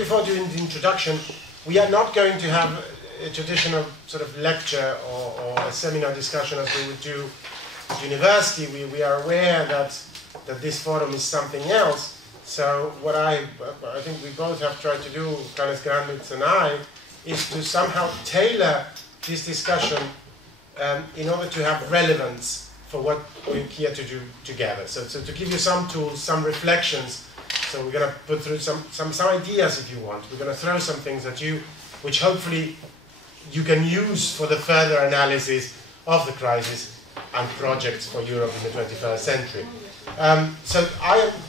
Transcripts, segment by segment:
before doing the introduction, we are not going to have a traditional sort of lecture or a seminar discussion as we would do at university. We are aware that this forum is something else. So what I think we both have tried to do, Feliz, Grandits and I, is to somehow tailor this discussion in order to have relevance for what we're here to do together. So to give you some tools, some reflections. So we're going to put through some ideas if you want. We're going to throw some things at you, which hopefully you can use for the further analysis of the crisis and projects for Europe in the 21st century. So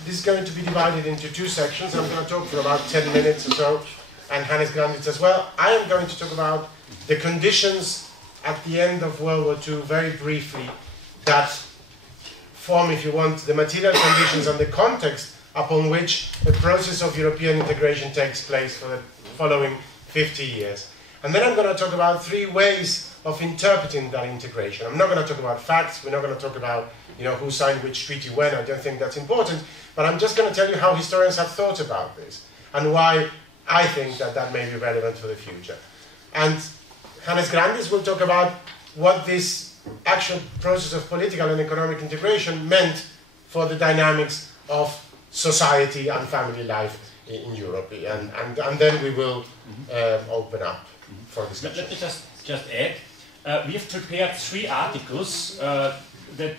this is going to be divided into two sections. I'm going to talk for about 10 minutes or so, and Hannes Grandits as well. I am going to talk about the conditions at the end of World War II, very briefly, that form, if you want, the material conditions and the context upon which the process of European integration takes place for the following 50 years. And then I'm going to talk about three ways of interpreting that integration. I'm not going to talk about facts. We're not going to talk about who signed which treaty when. I don't think that's important. But I'm just going to tell you how historians have thought about this and why I think that may be relevant for the future. And Hannes Grandits will talk about what this actual process of political and economic integration meant for the dynamics of society and family life in Europe. And then we will open up for discussion. Let me just add. We have prepared 3 articles that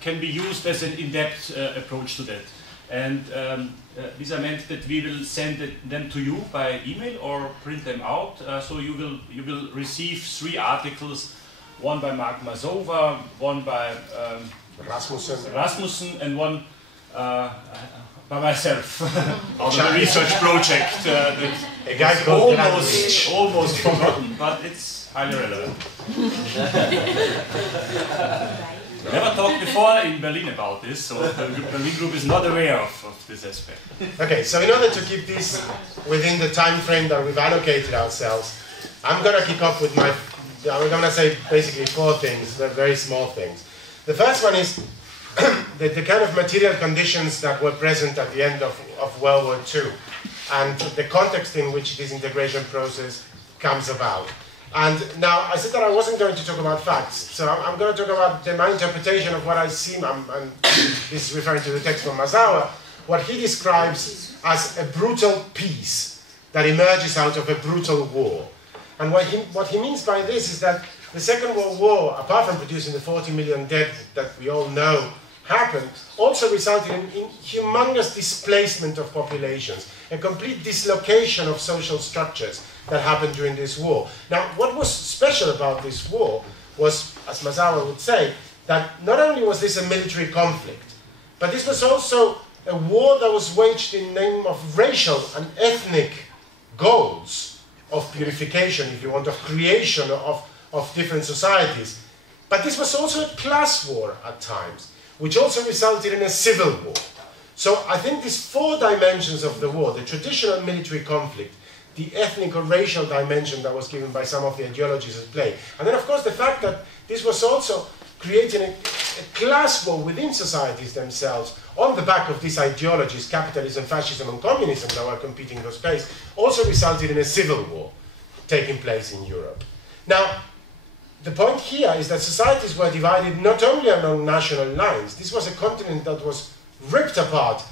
can be used as an in-depth approach to that. And these are meant that we will send them to you by email or print them out. So you will receive 3 articles, one by Mark Mazova, one by Rasmussen, and one by myself on a research project that almost forgotten, but it's highly relevant. Never talked before in Berlin about this, so the Berlin group is not aware of this aspect. Okay, so in order to keep this within the time frame that we've allocated ourselves, I'm going to kick off with I'm going to say basically 4 things, they're very small things. The first one is the kind of material conditions that were present at the end of World War II and the context in which this integration process comes about. And now, I said that I wasn't going to talk about facts, so I'm going to talk about my interpretation of what I see, and this is referring to the text from Mazawa, what he describes as a brutal peace that emerges out of a brutal war. And what he means by this is that the Second World War, apart from producing the 40 million dead that we all know happened, also resulted in humongous displacement of populations, a complete dislocation of social structures that happened during this war. Now, what was special about this war was, as Mazawa would say, that not only was this a military conflict, but this was also a war that was waged in the name of racial and ethnic goals of purification, if you want, of creation of different societies. But this was also a class war at times, which also resulted in a civil war. So I think these 4 dimensions of the war, the traditional military conflict, the ethnic or racial dimension that was given by some of the ideologies at play, and then of course the fact that this was also creating a class war within societies themselves on the back of these ideologies, capitalism, fascism and communism that were competing in those space, also resulted in a civil war taking place in Europe. Now, the point here is that societies were divided not only along national lines. This was a continent that was ripped apart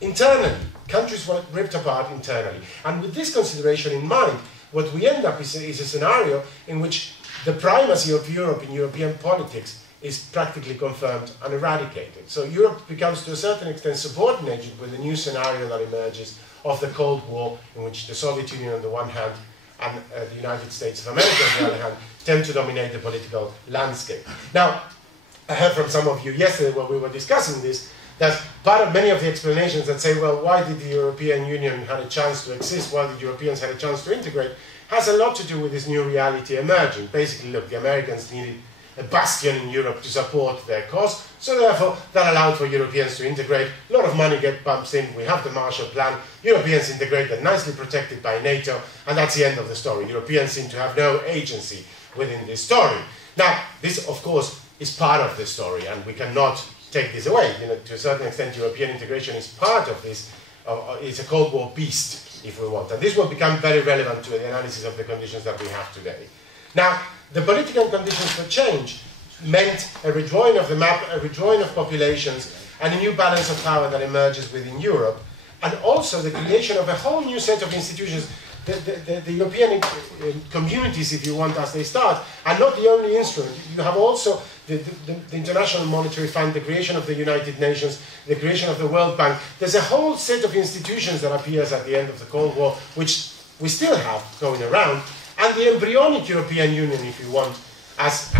internally. Countries were ripped apart internally. And with this consideration in mind, what we end up is a scenario in which the primacy of Europe in European politics is practically confirmed and eradicated. So Europe becomes to a certain extent subordinated with the new scenario that emerges of the Cold War, in which the Soviet Union on the one hand and the United States of America on the other hand tend to dominate the political landscape. Now, I heard from some of you yesterday when we were discussing this, that part of many of the explanations that say, well, why did the European Union have a chance to exist, why did Europeans have a chance to integrate, has a lot to do with this new reality emerging. Basically, look, the Americans needed a bastion in Europe to support their cause, so therefore that allowed for Europeans to integrate. A lot of money gets pumped in, we have the Marshall Plan, Europeans integrate, they're nicely protected by NATO, and that's the end of the story. Europeans seem to have no agency within this story. Now, this of course is part of the story, and we cannot take this away. To a certain extent, European integration is part of this. It's a Cold War beast if we want. And this will become very relevant to the analysis of the conditions that we have today. Now, the political conditions for change meant a redrawing of the map, a redrawing of populations, and a new balance of power that emerges within Europe, and also the creation of a whole new set of institutions. The European communities, if you want, as they start, are not the only instrument. You have also the International Monetary Fund, the creation of the United Nations, the creation of the World Bank. There's a whole set of institutions that appears at the end of the Cold War, which we still have going around, and the embryonic European Union, if you want, as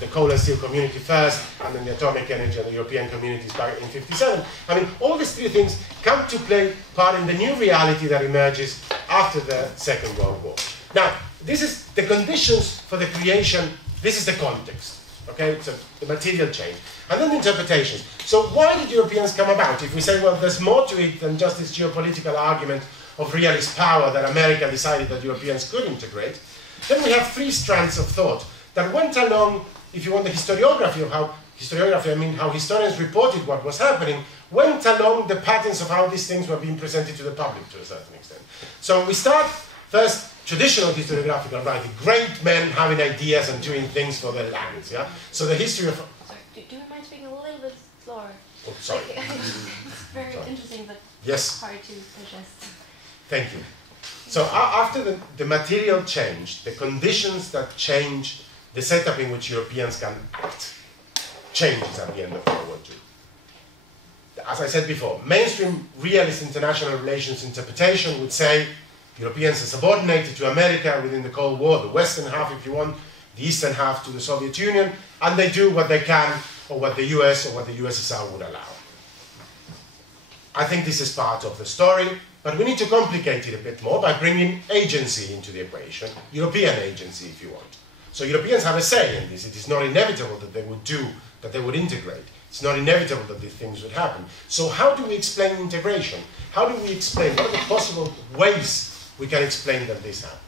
the coal and steel community first, and then the atomic energy and the European communities back in '57. I mean, all these three things come to play part in the new reality that emerges after the Second World War. Now, this is the conditions for the creation, this is the context, okay? So the material change. And then the interpretations. So why did Europeans come about? If we say, well, there's more to it than just this geopolitical argument of realist power that America decided that Europeans could integrate, then we have three strands of thought that went along, if you want the historiography of how, historiography, I mean how historians reported what was happening, went along the patterns of how these things were being presented to the public to a certain extent. So we start first, traditional historiographical writing, great men having ideas and doing things for their lands, yeah? So the history of... Sorry, do you mind speaking a little bit slower? Oh, sorry. It's very interesting, but yes. hard to digest. Thank you. So after the material change, the conditions that change the setup in which Europeans can act changes at the end of World War II. As I said before, mainstream realist international relations interpretation would say Europeans are subordinated to America within the Cold War, the western half, if you want, the eastern half to the Soviet Union, and they do what they can, or what the US or what the USSR would allow. I think this is part of the story, but we need to complicate it a bit more by bringing agency into the equation, European agency, if you want. So Europeans have a say in this. It is not inevitable that they would do, that they would integrate. It's not inevitable that these things would happen. So how do we explain integration? How do we explain, what are the possible ways we can explain that this happened?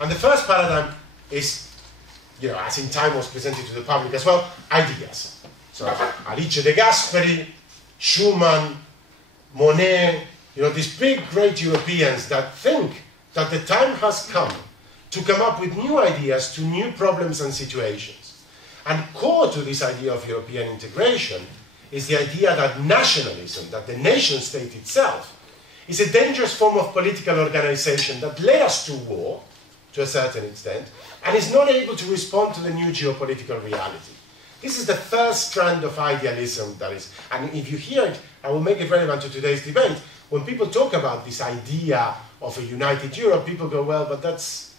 And the first paradigm is, as in time was presented to the public as well, ideas. So Alice de Gasperi, Schumann, Monet, these big, great Europeans that think that the time has come to come up with new ideas to new problems and situations. And core to this idea of European integration is the idea that nationalism, that the nation state itself, is a dangerous form of political organization that led us to war, to a certain extent, and is not able to respond to the new geopolitical reality. This is the first strand of idealism that is, and if you hear it, I will make it relevant to today's debate. When people talk about this idea of a united Europe, people go, well, but that's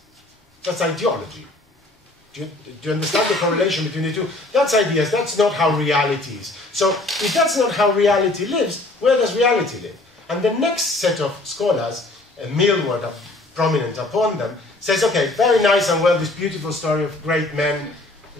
ideology. Do you understand the correlation between the two? That's ideas, that's not how reality is. So if that's not how reality lives, where does reality live? And the next set of scholars, Millward, prominent upon them, says, okay, very nice and well, this beautiful story of great men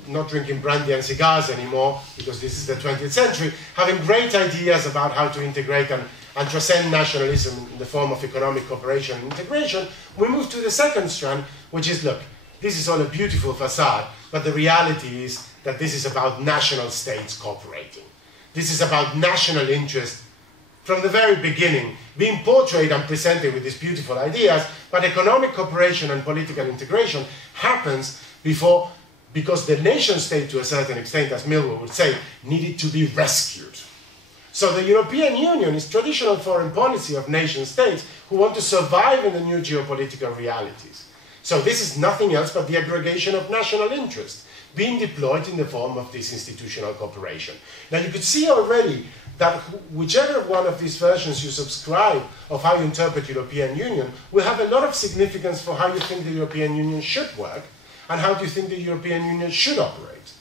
not drinking brandy and cigars anymore, because this is the 20th century, having great ideas about how to integrate and transcend nationalism in the form of economic cooperation and integration. We move to the second strand, which is, look, this is all a beautiful facade, but the reality is that this is about national states cooperating. This is about national interest from the very beginning, being portrayed and presented with these beautiful ideas, but economic cooperation and political integration happens because the nation state, to a certain extent, as Millward would say, needed to be rescued. So the European Union is traditional foreign policy of nation states who want to survive in the new geopolitical realities. So this is nothing else but the aggregation of national interest being deployed in the form of this institutional cooperation. Now you could see already that whichever one of these versions you subscribe of how you interpret European Union will have a lot of significance for how you think the European Union should work and how do you think the European Union should operate.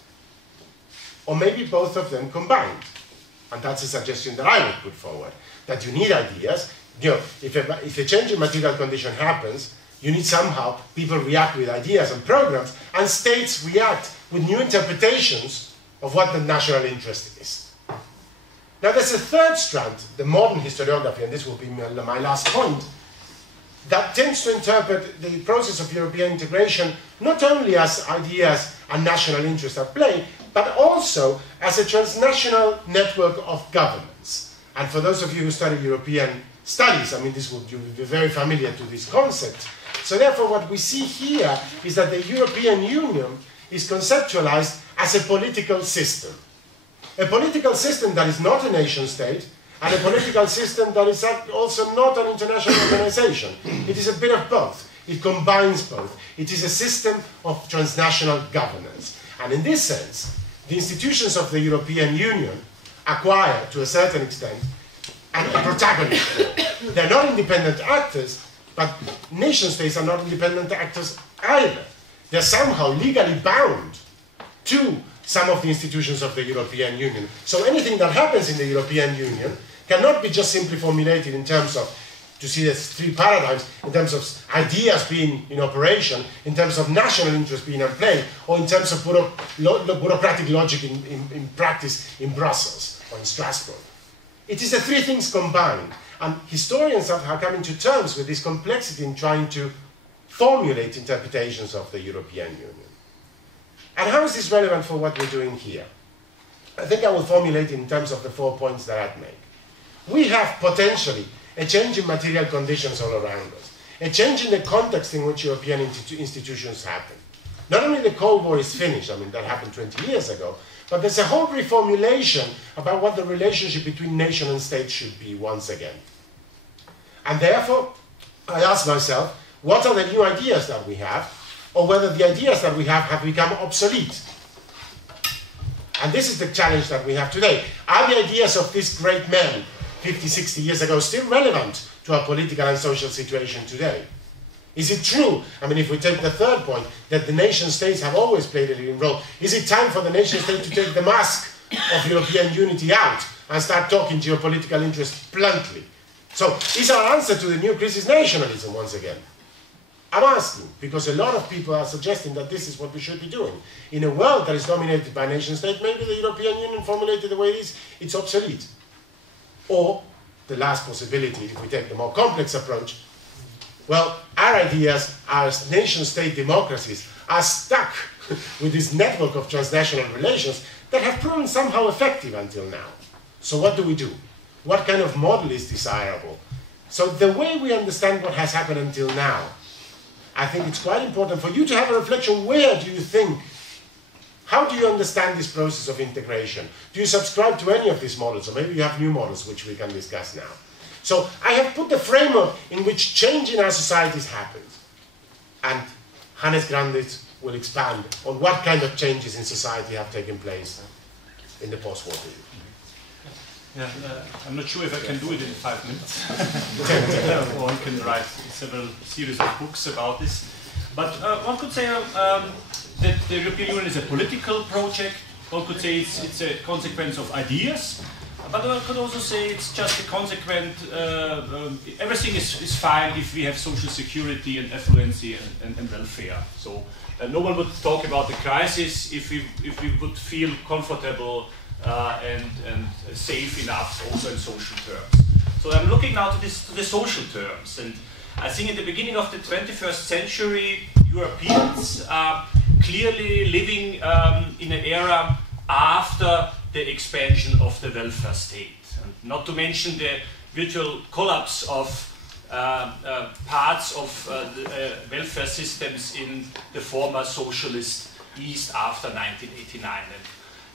Or maybe both of them combined. And that's a suggestion that I would put forward, that you need ideas. If a change in material condition happens, you need somehow people react with ideas and programs, and states react with new interpretations of what the national interest is. Now there's a third strand, the modern historiography, and this will be my last point, that tends to interpret the process of European integration not only as ideas and national interest at play, but also as a transnational network of governments. And for those of you who study European studies. I mean, you will be very familiar to this concept. So therefore, what we see here is that the European Union is conceptualized as a political system. A political system that is not a nation state, and a political system that is also not an international organization. It is a bit of both. It combines both. It is a system of transnational governance. And in this sense, the institutions of the European Union acquire, to a certain extent, a protagonist role. They're not independent actors, but nation states are not independent actors either. They're somehow legally bound to some of the institutions of the European Union. So anything that happens in the European Union cannot be just simply formulated in terms of, to see the three paradigms, in terms of ideas being in operation, in terms of national interest being at play, or in terms of bureaucratic logic in practice in Brussels or in Strasbourg. It is the three things combined. And historians are coming to terms with this complexity in trying to formulate interpretations of the European Union. And how is this relevant for what we're doing here? I think I will formulate it in terms of the 4 points that I'd make. We have potentially a change in material conditions all around us, a change in the context in which European institutions happen. Not only the Cold War is finished, I mean, that happened 20 years ago, but there's a whole reformulation about what the relationship between nation and state should be once again. And therefore, I ask myself, what are the new ideas that we have, or whether the ideas that we have become obsolete? And this is the challenge that we have today. Are the ideas of these great men 50, 60 years ago still relevant to our political and social situation today? Is it true, I mean, if we take the third point, that the nation states have always played a leading role, is it time for the nation state to take the mask of European unity out and start talking geopolitical interests bluntly? So is our answer to the new crisis nationalism once again? I'm asking, because a lot of people are suggesting that this is what we should be doing. In a world that is dominated by nation state, maybe the European Union formulated the way it is, it's obsolete. Or, the last possibility, if we take the more complex approach, well, our ideas as nation-state democracies are stuck with this network of transnational relations that have proven somehow effective until now. So what do? What kind of model is desirable? So the way we understand what has happened until now, I think it's quite important for you to have a reflection. Where do you think? How do you understand this process of integration? Do you subscribe to any of these models? Or maybe you have new models which we can discuss now. So I have put the framework in which change in our societies happens. And Hannes Grandits will expand on what kind of changes in society have taken place in the post-war period. Yeah, I'm not sure if I can do it in 5 minutes. One can write several series of books about this. But one could say that the European Union is a political project. One could say it's a consequence of ideas. But one could also say it's just a consequent, everything is fine if we have social security and affluency and welfare. So no one would talk about the crisis if we would feel comfortable and safe enough also in social terms. So I'm looking now to the social terms, and I think at the beginning of the 21st century, Europeans are clearly living in an era after the expansion of the welfare state, and not to mention the virtual collapse of parts of the welfare systems in the former socialist East after 1989.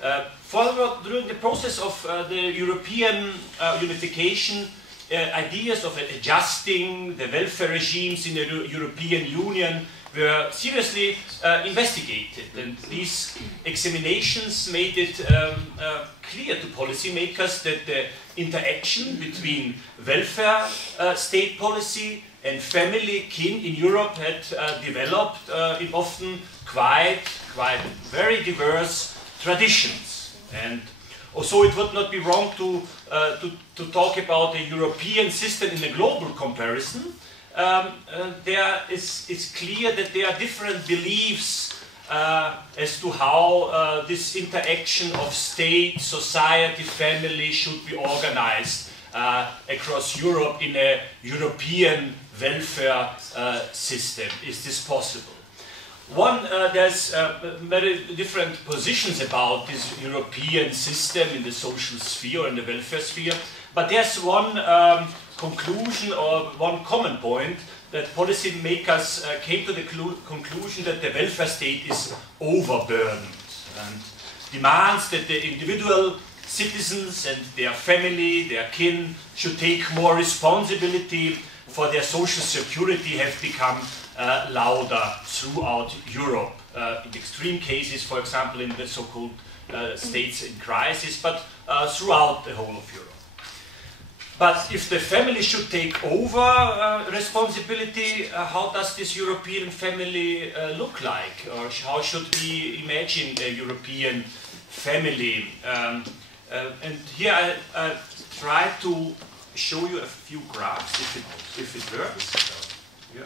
And during the process of the European unification, ideas of adjusting the welfare regimes in the European Union were seriously investigated, and these examinations made it clear to policymakers that the interaction between welfare state policy and family kin in Europe had developed in often quite very diverse traditions. And also it would not be wrong to talk about the European system in a global comparison. It's clear that there are different beliefs as to how this interaction of state, society, family should be organized across Europe in a European welfare system. Is this possible? There's very different positions about this European system in the social sphere and the welfare sphere, but there's one conclusion or one common point that policymakers came to the conclusion that the welfare state is overburdened and demands that the individual citizens and their family, their kin, should take more responsibility for their social security have become louder throughout Europe. In extreme cases, for example, in the so-called states in crisis, but throughout the whole of Europe. But if the family should take over responsibility, how does this European family look like? Or how should we imagine a European family? And here I try to show you a few graphs, if it works. Yeah.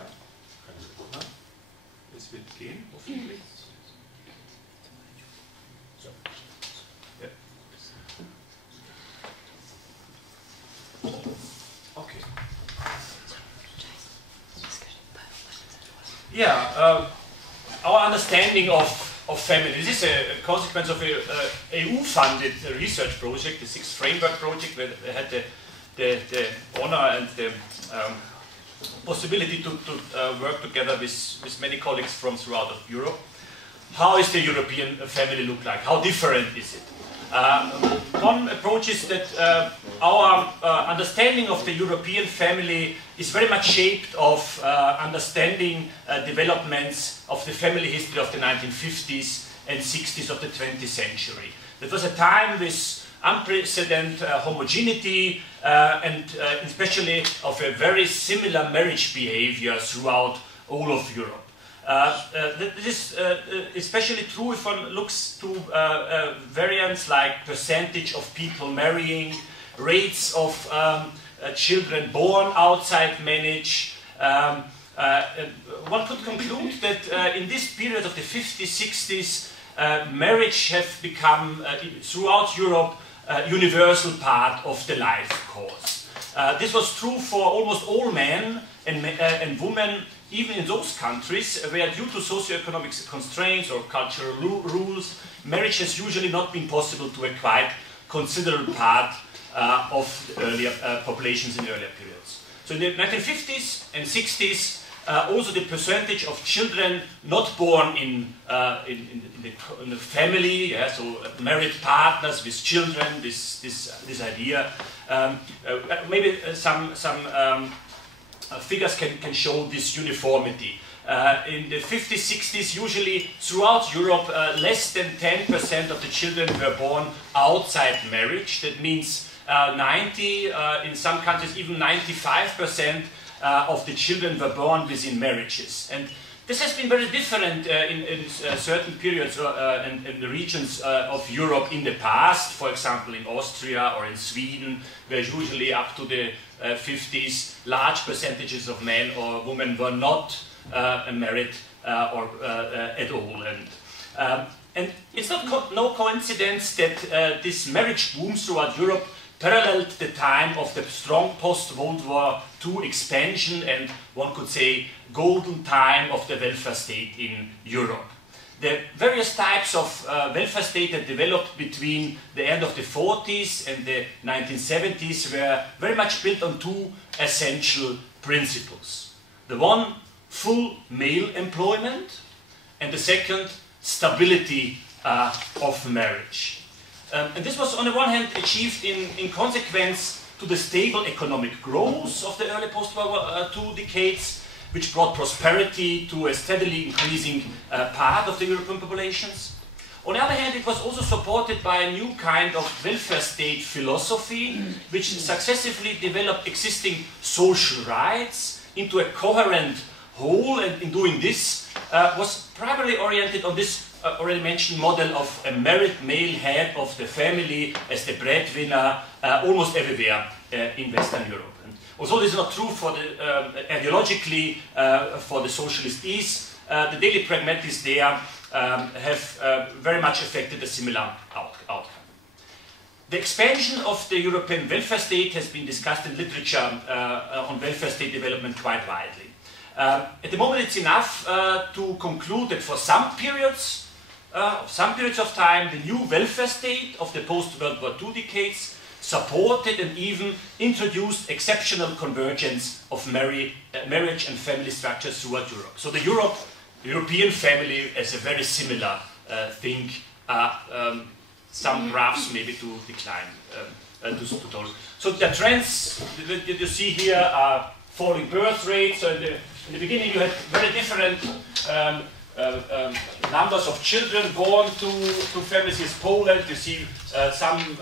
Es wird gehen, hoffentlich. So. Yeah. Okay. Yeah, our understanding of family. This is a consequence of a EU-funded research project, the 6th Framework Project, where they had the honor and the possibility to work together with many colleagues from throughout of Europe. How is the European family look like? How different is it? One approach is that our understanding of the European family is very much shaped of understanding developments of the family history of the 1950s and 60s of the 20th century. That was a time with unprecedented homogeneity and especially of a very similar marriage behavior throughout all of Europe. This is especially true if one looks to variants like percentage of people marrying, rates of children born outside marriage. One could conclude that in this period of the 50s, 60s, marriage has become, throughout Europe, a universal part of the life course. This was true for almost all men and women, even in those countries where, due to socio-economic constraints or cultural rules, marriage has usually not been possible to a quite considerable part of the earlier populations in earlier periods. So in the 1950s and 60s, also the percentage of children not born in the family, yeah, so married partners with children, this idea. Maybe some figures can show this uniformity. In the 50s, 60s, usually throughout Europe, less than 10% of the children were born outside marriage. That means 90, in some countries even 95% of the children were born within marriages. And this has been very different in certain periods and in the regions of Europe in the past. For example, in Austria or in Sweden, where usually up to the 50s, large percentages of men or women were not married or at all. And it's no coincidence that this marriage boom throughout Europe paralleled the time of the strong post-World War II expansion and, one could say, golden time of the welfare state in Europe. The various types of welfare state that developed between the end of the 40s and the 1970s were very much built on two essential principles. The one, full male employment, and the second, stability of marriage. And this was on the one hand achieved in consequence to the stable economic growth of the early post-World War II decades, which brought prosperity to a steadily increasing part of the European populations. On the other hand, it was also supported by a new kind of welfare state philosophy, which successively developed existing social rights into a coherent whole, and in doing this was primarily oriented on this already mentioned model of a married male head of the family as the breadwinner almost everywhere in Western Europe. And although this is not true for the ideologically for the socialist East, the daily pragmatists there have very much affected a similar outcome. The expansion of the European welfare state has been discussed in literature on welfare state development quite widely. At the moment it's enough to conclude that for some periods of time, the new welfare state of the post-World War II decades supported and even introduced exceptional convergence of marriage and family structures throughout Europe. So the European family is a very similar thing. Some graphs maybe to decline, to total. So the trends that you see here are falling birth rates. So in the beginning you had very different numbers of children born to families. Here's Poland. You see some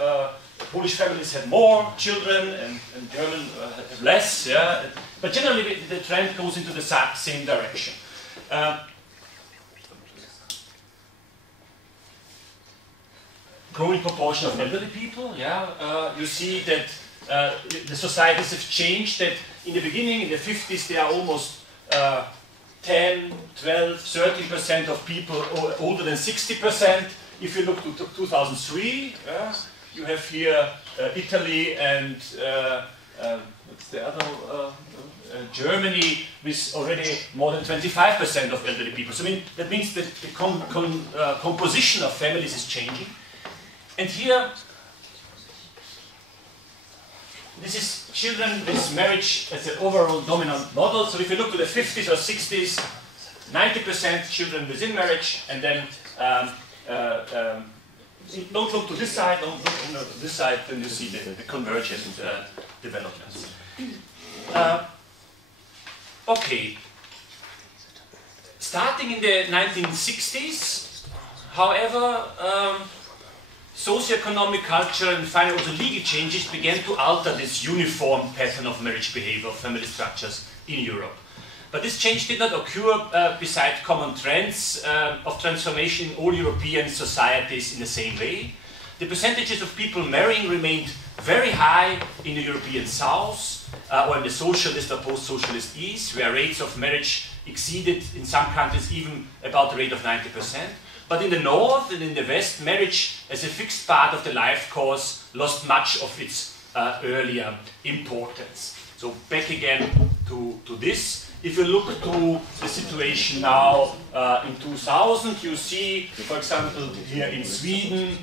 Polish families had more children and German have less. Yeah? But generally the trend goes into the same direction. Growing proportion of elderly people. Yeah, you see that the societies have changed. That in the beginning, in the 50s, there are almost 10, 12, 13% of people older than 60%. If you look to 2003, you have here Italy and what's the other? Germany with already more than 25% of elderly people. So I mean, that means that the composition of families is changing. And here, this is children with marriage as an overall dominant model. So if you look to the 50s or 60s, 90% children within marriage, and then don't look to this side, don't look to this side, then you see the convergent developments. Okay. Starting in the 1960s, however, socioeconomic, cultural, and finally also legal changes began to alter this uniform pattern of marriage behavior, of family structures in Europe. But this change did not occur beside common trends of transformation in all European societies in the same way. The percentages of people marrying remained very high in the European South or in the socialist or post-socialist East, where rates of marriage exceeded in some countries even about the rate of 90%. But in the North and in the West, marriage as a fixed part of the life course lost much of its earlier importance. So back again to this. If you look to the situation now in 2000, you see, for example, here in Sweden,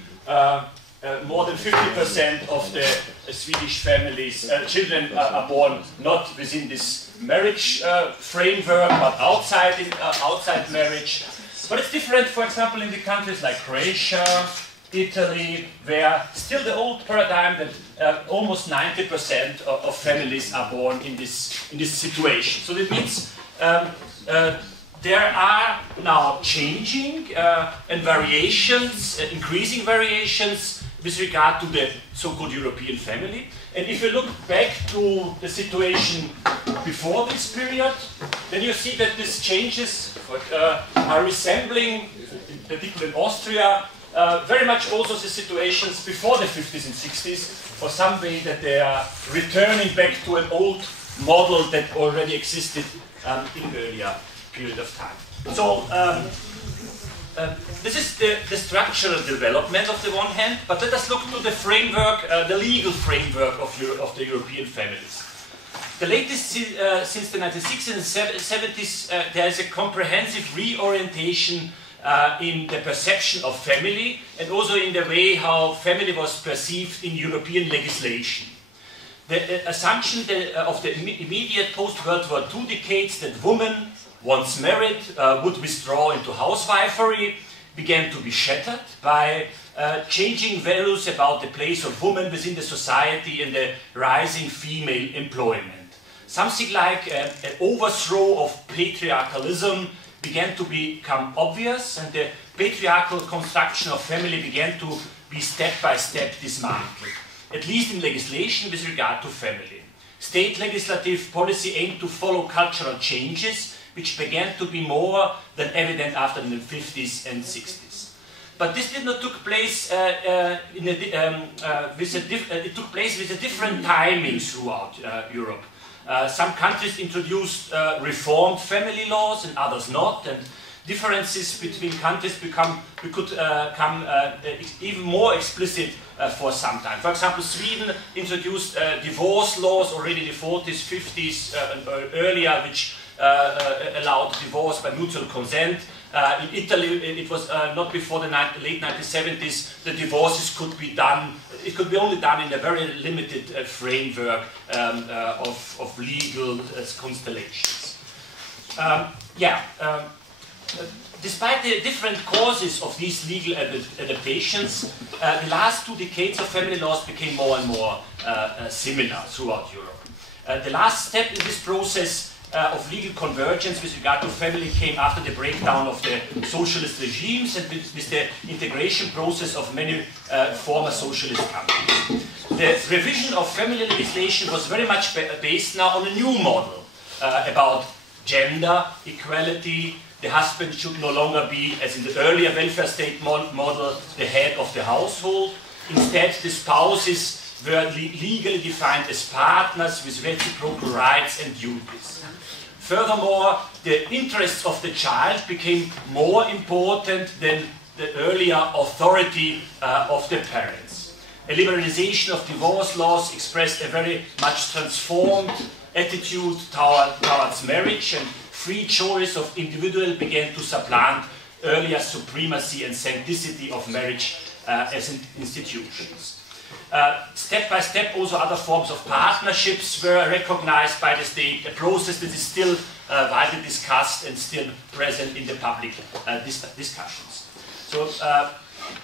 more than 50% of the Swedish families, children are born not within this marriage framework, but outside marriage. But it's different, for example, in the countries like Croatia, Italy, where still the old paradigm that almost 90% of families are born in this situation. So that means there are now changing and variations, increasing variations with regard to the so-called European family. And if you look back to the situation before this period, then you see that these changes are resembling, particularly in Austria, very much also the situations before the 50s and 60s, for some way that they are returning back to an old model that already existed in earlier period of time. So this is the structural development of the one hand, but let us look to the framework, the legal framework of the European families. The latest, since the 1960s and 70s, there is a comprehensive reorientation in the perception of family and also in the way how family was perceived in European legislation. The assumption of the immediate post-World War II decades that women, once married, would withdraw into housewifery began to be shattered by changing values about the place of women within the society and the rising female employment. Something like an overthrow of patriarchalism began to become obvious, and the patriarchal construction of family began to be step by step dismantled, at least in legislation with regard to family. State legislative policy aimed to follow cultural changes, which began to be more than evident after the 50s and 60s. But this did not take place it took place with a different timing throughout Europe. Some countries introduced reformed family laws and others not, and differences between countries become even more explicit for some time. For example, Sweden introduced divorce laws already in the 40s, 50s and earlier, which allowed divorce by mutual consent. In Italy, it was not before the late 1970s, the divorces could be done, it could be only done in a very limited framework of legal constellations. Despite the different causes of these legal adaptations, the last 2 decades of family laws became more and more similar throughout Europe. The last step in this process of legal convergence with regard to family came after the breakdown of the socialist regimes and with the integration process of many former socialist countries. The revision of family legislation was very much based now on a new model about gender equality. The husband should no longer be, as in the earlier welfare state model, the head of the household. Instead, the spouses were legally defined as partners with reciprocal rights and duties. Furthermore, the interests of the child became more important than the earlier authority of the parents. A liberalization of divorce laws expressed a very much transformed attitude towards marriage, and free choice of individual began to supplant earlier supremacy and sanctity of marriage as institutions. Step by step, also other forms of partnerships were recognized by the state, a process that is still widely discussed and still present in the public discussions. So,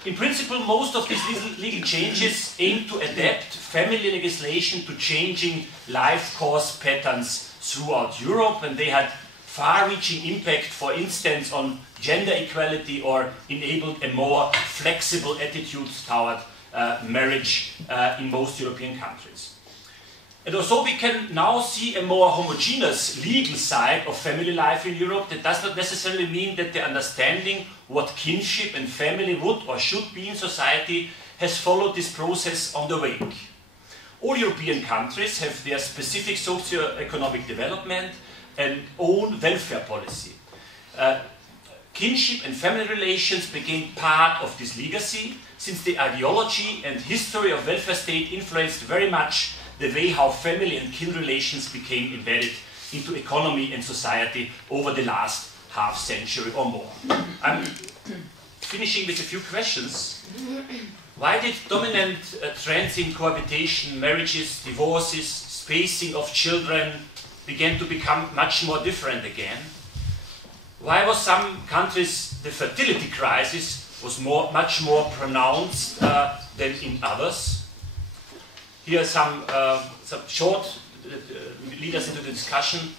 in principle, most of these legal changes aim to adapt family legislation to changing life course patterns throughout Europe, and they had far-reaching impact, for instance, on gender equality, or enabled a more flexible attitude toward marriage in most European countries. And also we can now see a more homogeneous legal side of family life in Europe. That does not necessarily mean that the understanding what kinship and family would or should be in society has followed this process on the wake. All European countries have their specific socio-economic development and own welfare policy. Kinship and family relations became part of this legacy, since the ideology and history of welfare state influenced very much the way how family and kin relations became embedded into economy and society over the last half century or more. I'm finishing with a few questions. Why did dominant trends in cohabitation, marriages, divorces, spacing of children began to become much more different again? Why was some countries the fertility crisis was much more pronounced than in others? Here are some short leaders into the discussion.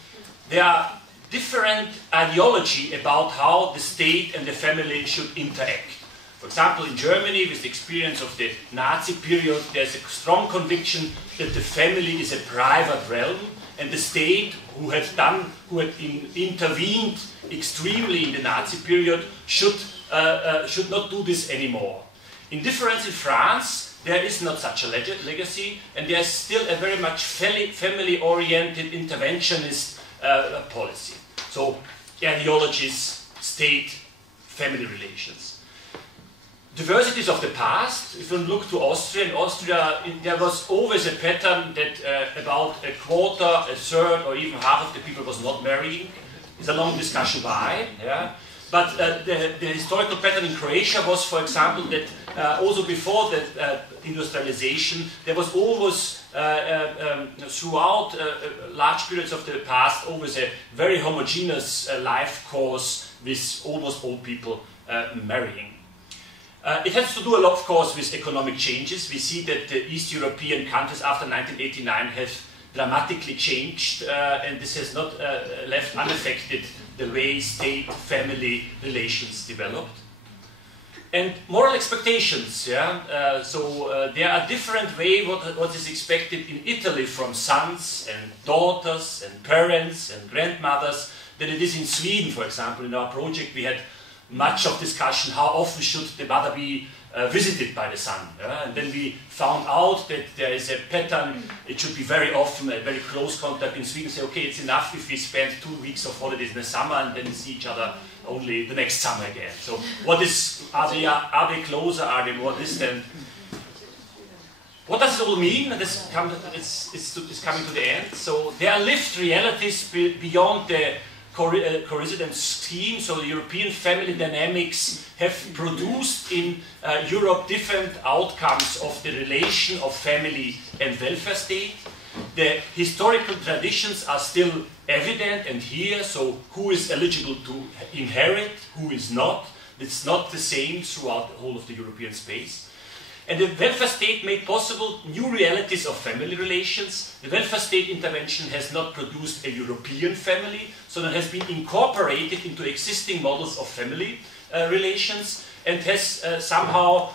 There are different ideology about how the state and the family should interact. For example, in Germany, with the experience of the Nazi period, there's a strong conviction that the family is a private realm, and the state, who had intervened extremely in the Nazi period, should not do this anymore. In difference in France, there is not such a legacy, and there is still a very much family-oriented interventionist policy. So, ideologies, state, family relations. Diversities of the past. If you look to Austria, in Austria there was always a pattern that about a quarter, a third, or even half of the people was not marrying. It's a long discussion why. Yeah? But the historical pattern in Croatia was, for example, that also before the industrialization, there was always, throughout large periods of the past, always a very homogeneous life course with almost all people marrying. It has to do a lot, of course, with economic changes. We see that the East European countries after 1989 have dramatically changed, and this has not left unaffected the way state-family relations developed. And moral expectations, yeah. There are different ways what is expected in Italy from sons and daughters and parents and grandmothers than it is in Sweden, for example. In our project we had much of discussion how often should the mother be visited by the son. Yeah? And then we found out that there is a pattern, it should be very often, a very close contact. In Sweden say, okay, it's enough if we spend 2 weeks of holidays in the summer and then see each other only the next summer again. So what is, are they closer, are they more distant? what does it all mean? It's coming to the end. So there are lived realities beyond the co-residence scheme. So the European family dynamics have produced in Europe different outcomes of the relation of family and welfare state. The historical traditions are still evident and here, so who is eligible to inherit, who is not. It's not the same throughout the whole of the European space. And the welfare state made possible new realities of family relations. The welfare state intervention has not produced a European family, so it has been incorporated into existing models of family relations and has somehow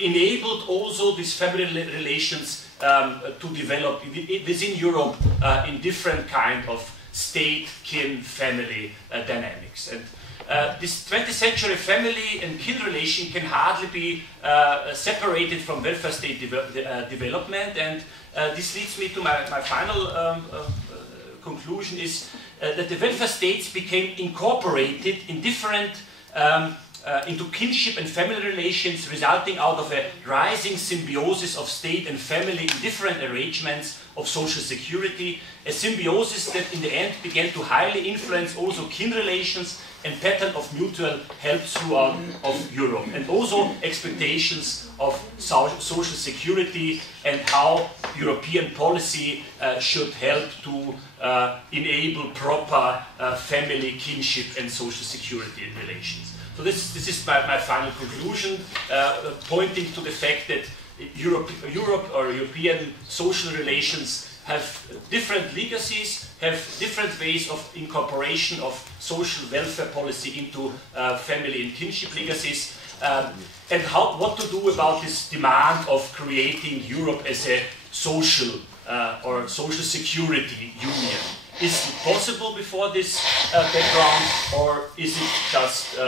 enabled also these family relations to develop within Europe in different kind of state, kin, family dynamics. And this 20th century family and kin relation can hardly be separated from welfare state development, and this leads me to my final conclusion is that the welfare states became incorporated in different into kinship and family relations, resulting out of a rising symbiosis of state and family in different arrangements of social security, a symbiosis that in the end began to highly influence also kin relations and pattern of mutual help throughout of Europe, and also expectations of social security and how European policy should help to enable proper family, kinship and social security relations. So this is my final conclusion, pointing to the fact that Europe or European social relations have different legacies, have different ways of incorporation of social welfare policy into family and kinship legacies, and what to do about this demand of creating Europe as a social or social security union. Is it possible before this background, or is it just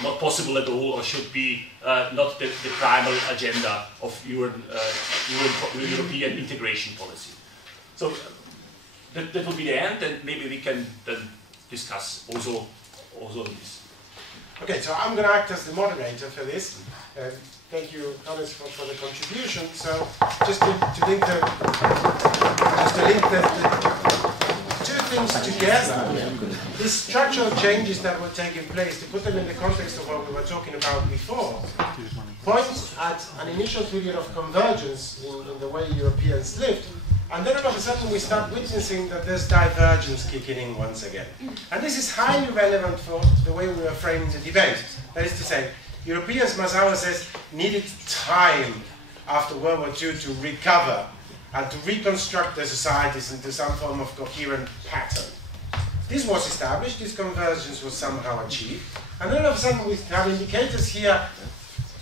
not possible at all, or should be not the primal agenda of European integration policy? So that will be the end, and maybe we can then discuss also this. Okay, so I'm going to act as the moderator for this. Thank you, Hannes, for the contribution. So just to link the two things together, these structural changes that were taking place, to put them in the context of what we were talking about before, points at an initial period of convergence in the way Europeans lived, and then all of a sudden we start witnessing that there's divergence kicking in once again. And this is highly relevant for the way we are framing the debate. That is to say, Europeans, Masawa says, needed time after World War II to recover and to reconstruct their societies into some form of coherent pattern. This was established, this convergence was somehow achieved, and then all of a sudden we have indicators here.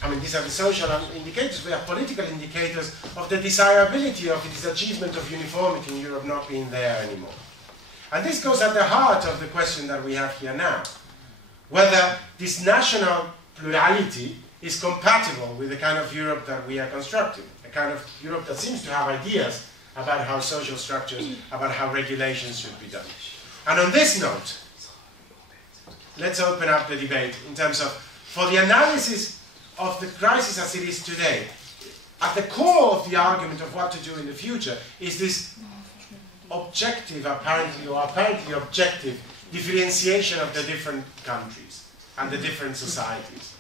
I mean, these are the social indicators, we have political indicators of the desirability of this achievement of uniformity in Europe not being there anymore. And this goes at the heart of the question that we have here now, whether this national plurality is compatible with the kind of Europe that we are constructing, a kind of Europe that seems to have ideas about how social structures, about how regulations should be done. And on this note, let's open up the debate in terms of, for the analysis of the crisis as it is today, at the core of the argument of what to do in the future is this objective, apparently objective differentiation of the different countries and the different societies.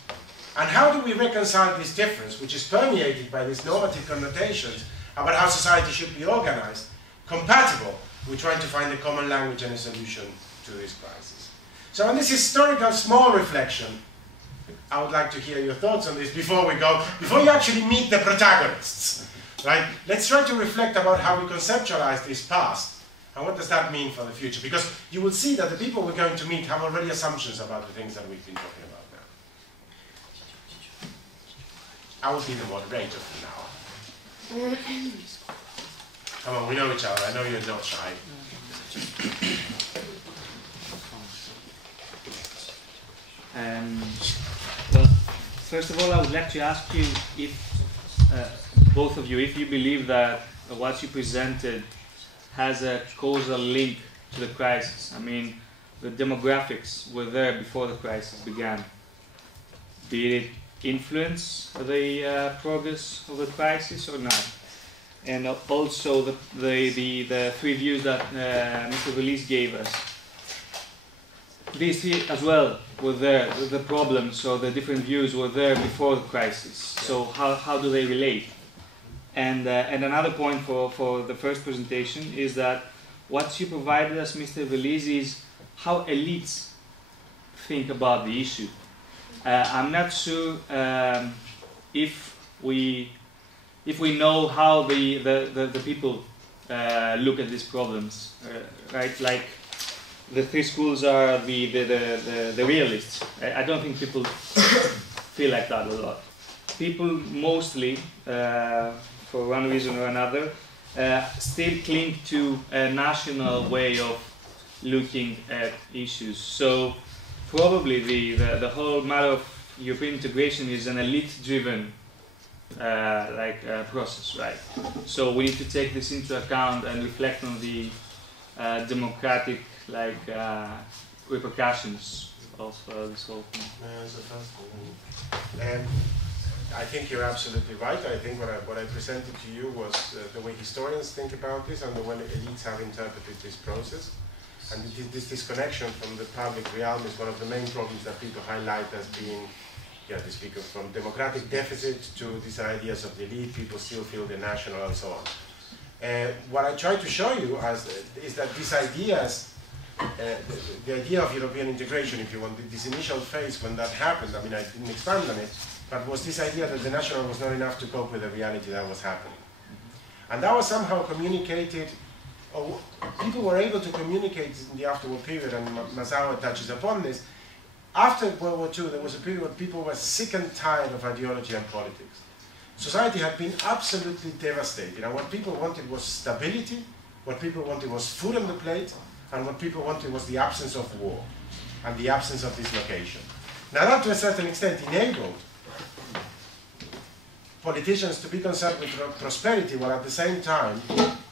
And how do we reconcile this difference, which is permeated by these normative connotations about how society should be organized, compatible with trying to find a common language and a solution to this crisis? So on this historical small reflection, I would like to hear your thoughts on this before you actually meet the protagonists, right? Let's try to reflect about how we conceptualize this past and what does that mean for the future, because you will see that the people we're going to meet have already assumptions about the things that we've been talking about now. I will be the moderator for now. Come on, we know each other, I know you're not shy. Well, first of all, I would like to ask you if, both of you, if you believe that what you presented has a causal link to the crisis. I mean, the demographics were there before the crisis began. Did it influence the progress of the crisis or not? and also the three views that Mr. Feliz gave us. These three as well were there, the problems or the different views were there before the crisis. So how do they relate? And another point for the first presentation is that what you provided us, Mr. Feliz, is how elites think about the issue. I'm not sure if we know how the people look at these problems, right? Like the three schools are the realists. I don't think people feel like that a lot. People mostly, for one reason or another, still cling to a national way of looking at issues. So probably the whole matter of European integration is an elite-driven process, right? So we need to take this into account and reflect on the democratic repercussions of this whole thing. I think you're absolutely right. I think what I presented to you was the way historians think about this and the way elites have interpreted this process. And this disconnection from the public realm is one of the main problems that people highlight as being, they speak of from democratic deficit to these ideas of the elite, people still feel the national and so on. What I try to show you is that these ideas, the idea of European integration, if you want, this initial phase when that happened, I mean, I didn't expand on it, but was this idea that the national was not enough to cope with the reality that was happening. And that was somehow communicated, or people were able to communicate in the afterwar period, and Masawa touches upon this. After World War II, there was a period where people were sick and tired of ideology and politics. Society had been absolutely devastated, and what people wanted was stability, what people wanted was food on the plate, and what people wanted was the absence of war, and the absence of dislocation. Now that, to a certain extent, enabled politicians to be concerned with prosperity, while at the same time,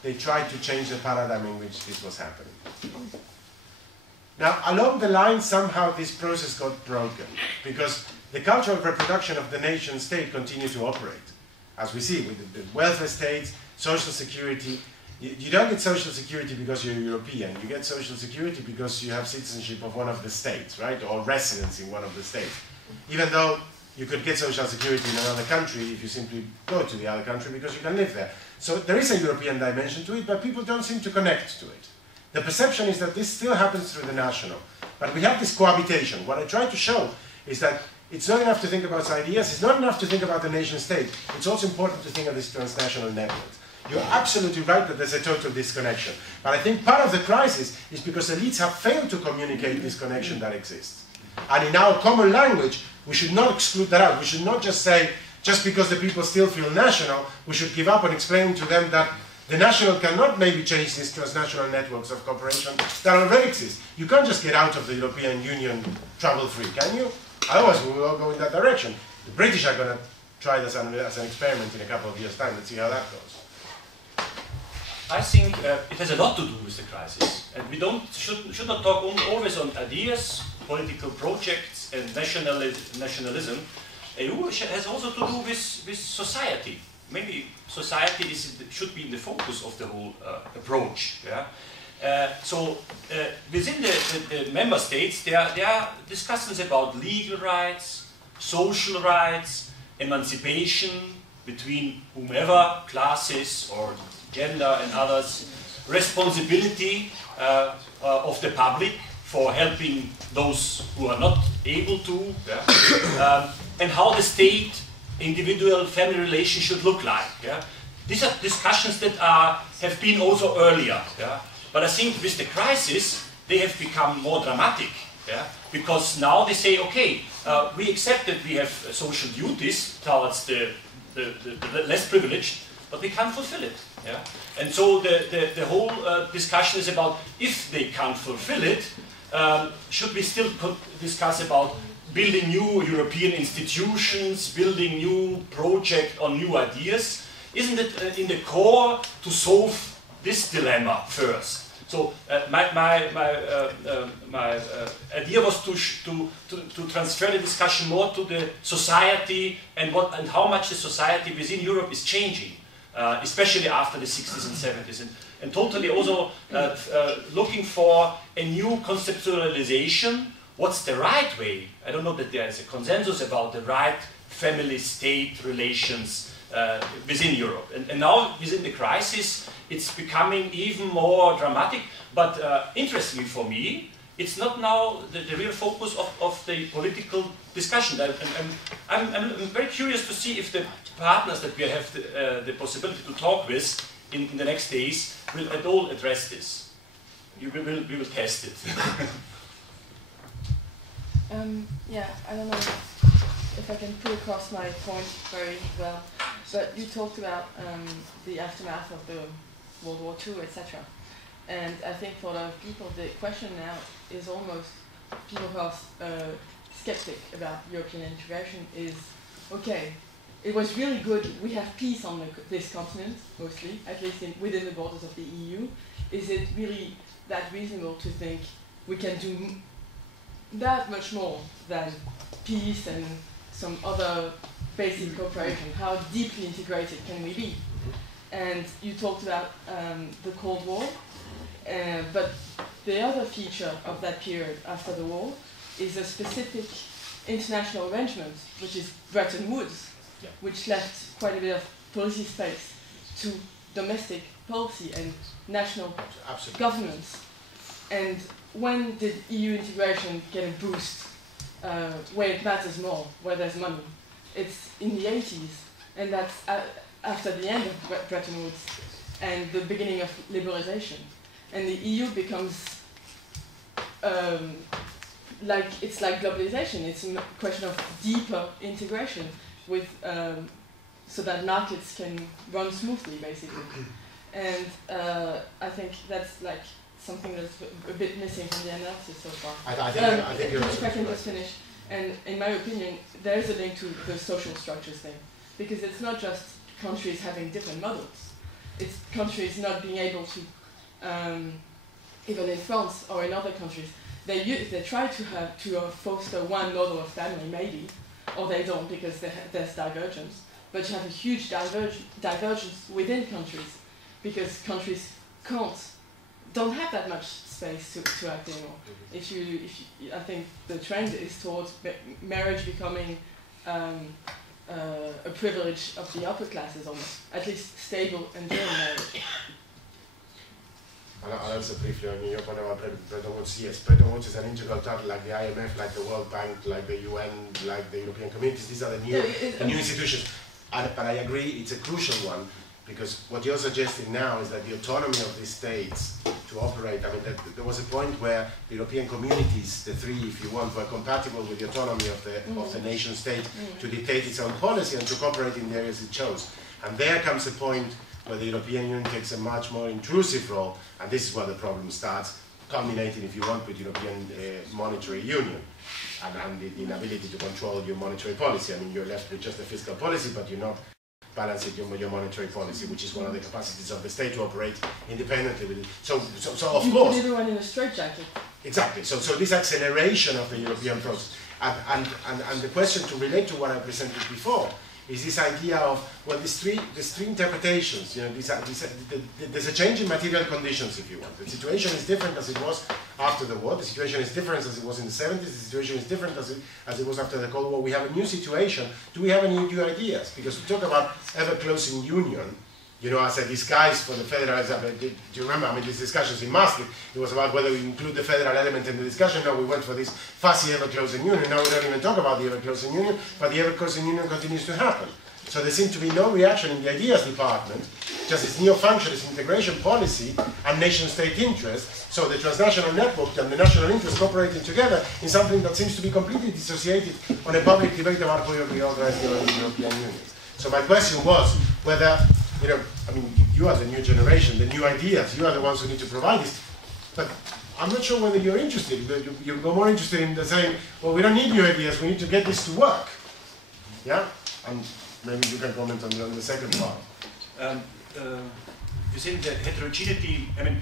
they tried to change the paradigm in which this was happening. Now, along the line, somehow this process got broken, because the cultural reproduction of the nation state continued to operate. As we see with the welfare states, social security, you don't get social security because you're European, you get social security because you have citizenship of one of the states, right, or residence in one of the states. Even though you could get social security in another country if you simply go to the other country because you can live there. So there is a European dimension to it, but people don't seem to connect to it. The perception is that this still happens through the national. But we have this cohabitation. What I try to show is that it's not enough to think about ideas, it's not enough to think about the nation state, it's also important to think of these transnational networks. You're absolutely right that there's a total disconnection. But I think part of the crisis is because elites have failed to communicate this connection that exists. And in our common language, we should not exclude that out. We should not just say, just because the people still feel national, we should give up on explaining to them that the national cannot maybe change these transnational networks of cooperation that already exist. You can't just get out of the European Union trouble-free, can you? Otherwise, we will all go in that direction. The British are going to try this as an experiment in a couple of years' time. Let's see how that goes. I think it has a lot to do with the crisis. And we should not talk always on ideas, political projects, and nationalism. EU has also to do with society. Maybe society should be in the focus of the whole approach. Yeah? Within the member states, there are discussions about legal rights, social rights, emancipation between whomever, classes or gender and others, responsibility of the public for helping those who are not able to, and how the state, individual, family relation should look like. Yeah? These are discussions that have been also earlier. Yeah? But I think with the crisis, they have become more dramatic. Yeah? Because now they say, okay, we accept that we have social duties towards the less privileged, but we can't fulfill it. Yeah? And so the whole discussion is about if they can't fulfill it, should we still discuss about building new European institutions, building new projects on new ideas? Isn't it in the core to solve this dilemma first? So my idea was to transfer the discussion more to the society and how much the society within Europe is changing. especially after the 60s and 70s, and totally also looking for a new conceptualization. What's the right way? I don't know that there is a consensus about the right family-state relations within Europe. And now, within the crisis, it's becoming even more dramatic. But interestingly for me, it's not now the real focus of the political discussion. I'm very curious to see if the partners that we have the possibility to talk with in the next days will at all address this. We will test it. Yeah, I don't know if I can put across my point very well, but you talked about the aftermath of the World War II, etc. And I think for a lot of people, the question now is almost people who are skeptic about European integration is, okay, it was really good, we have peace on this continent, mostly, at least within the borders of the EU. Is it really that reasonable to think we can do that much more than peace and some other basic cooperation? How deeply integrated can we be? And you talked about the Cold War, but the other feature of that period after the war is a specific international arrangement, which is Bretton Woods, which left quite a bit of policy space to domestic policy and national governments. And when did EU integration get a boost where it matters more, where there's money? It's in the 80s, and that's after the end of Bretton Woods and the beginning of liberalization. And the EU becomes it's like globalization. It's a question of deeper integration with so that markets can run smoothly, basically. And I think that's like something that's a bit missing from the analysis so far. I think you're if I can just finish, and in my opinion, there is a link to the social structures thing, because it's not just countries having different models. It's countries not being able to, even in France or in other countries, they try to foster one model of family, maybe, or they don't because there's divergence. But you have a huge divergence within countries, because countries don't have that much space to act anymore. I think the trend is towards marriage becoming a privilege of the upper classes, almost, at least stable and during marriage. I'll answer briefly on your point about Bretton Woods. Yes, Bretton Woods is an integral title, like the IMF, like the World Bank, like the UN, like the European Communities. These are the new institutions. But I agree, it's a crucial one, because what you're suggesting now is that the autonomy of these states to operate, I mean, there was a point where the European communities, the three, if you want, were compatible with the autonomy of the nation state to dictate its own policy and to cooperate in the areas it chose. And there comes a point where the European Union takes a much more intrusive role, and this is where the problem starts, culminating, if you want, with European monetary union and the inability to control your monetary policy. I mean, you're left with just a fiscal policy, but you're not balancing your monetary policy, which is one of the capacities of the state to operate independently with it. So of course, put everyone in a straitjacket. Exactly. So this acceleration of the European process, and the question to relate to what I presented before is this idea of, well, these three interpretations. You know, there's a change in material conditions, if you want. The situation is different as it was after the war. The situation is different as it was in the 70s. The situation is different as it was after the Cold War. We have a new situation. Do we have any new ideas? Because we talk about ever-closing union, you know, as a disguise for the federalism. Do you remember? I mean, these discussions in Maastricht, it was about whether we include the federal element in the discussion. No, we went for this fussy ever-closing union. Now we don't even talk about the ever-closing union, but the ever-closing union continues to happen. So there seems to be no reaction in the ideas department, just its neo-function, its integration policy, and nation-state interest. So the transnational network and the national interest cooperating together in something that seems to be completely dissociated on a public debate about whether we organize the European Union. So my question was whether, you know, I mean, you are the new generation, the new ideas, you are the ones who need to provide this. But I'm not sure whether you're interested. You're more interested in the saying, well, we don't need new ideas, we need to get this to work. Yeah? And maybe you can comment on the second part. Within the heterogeneity, I mean,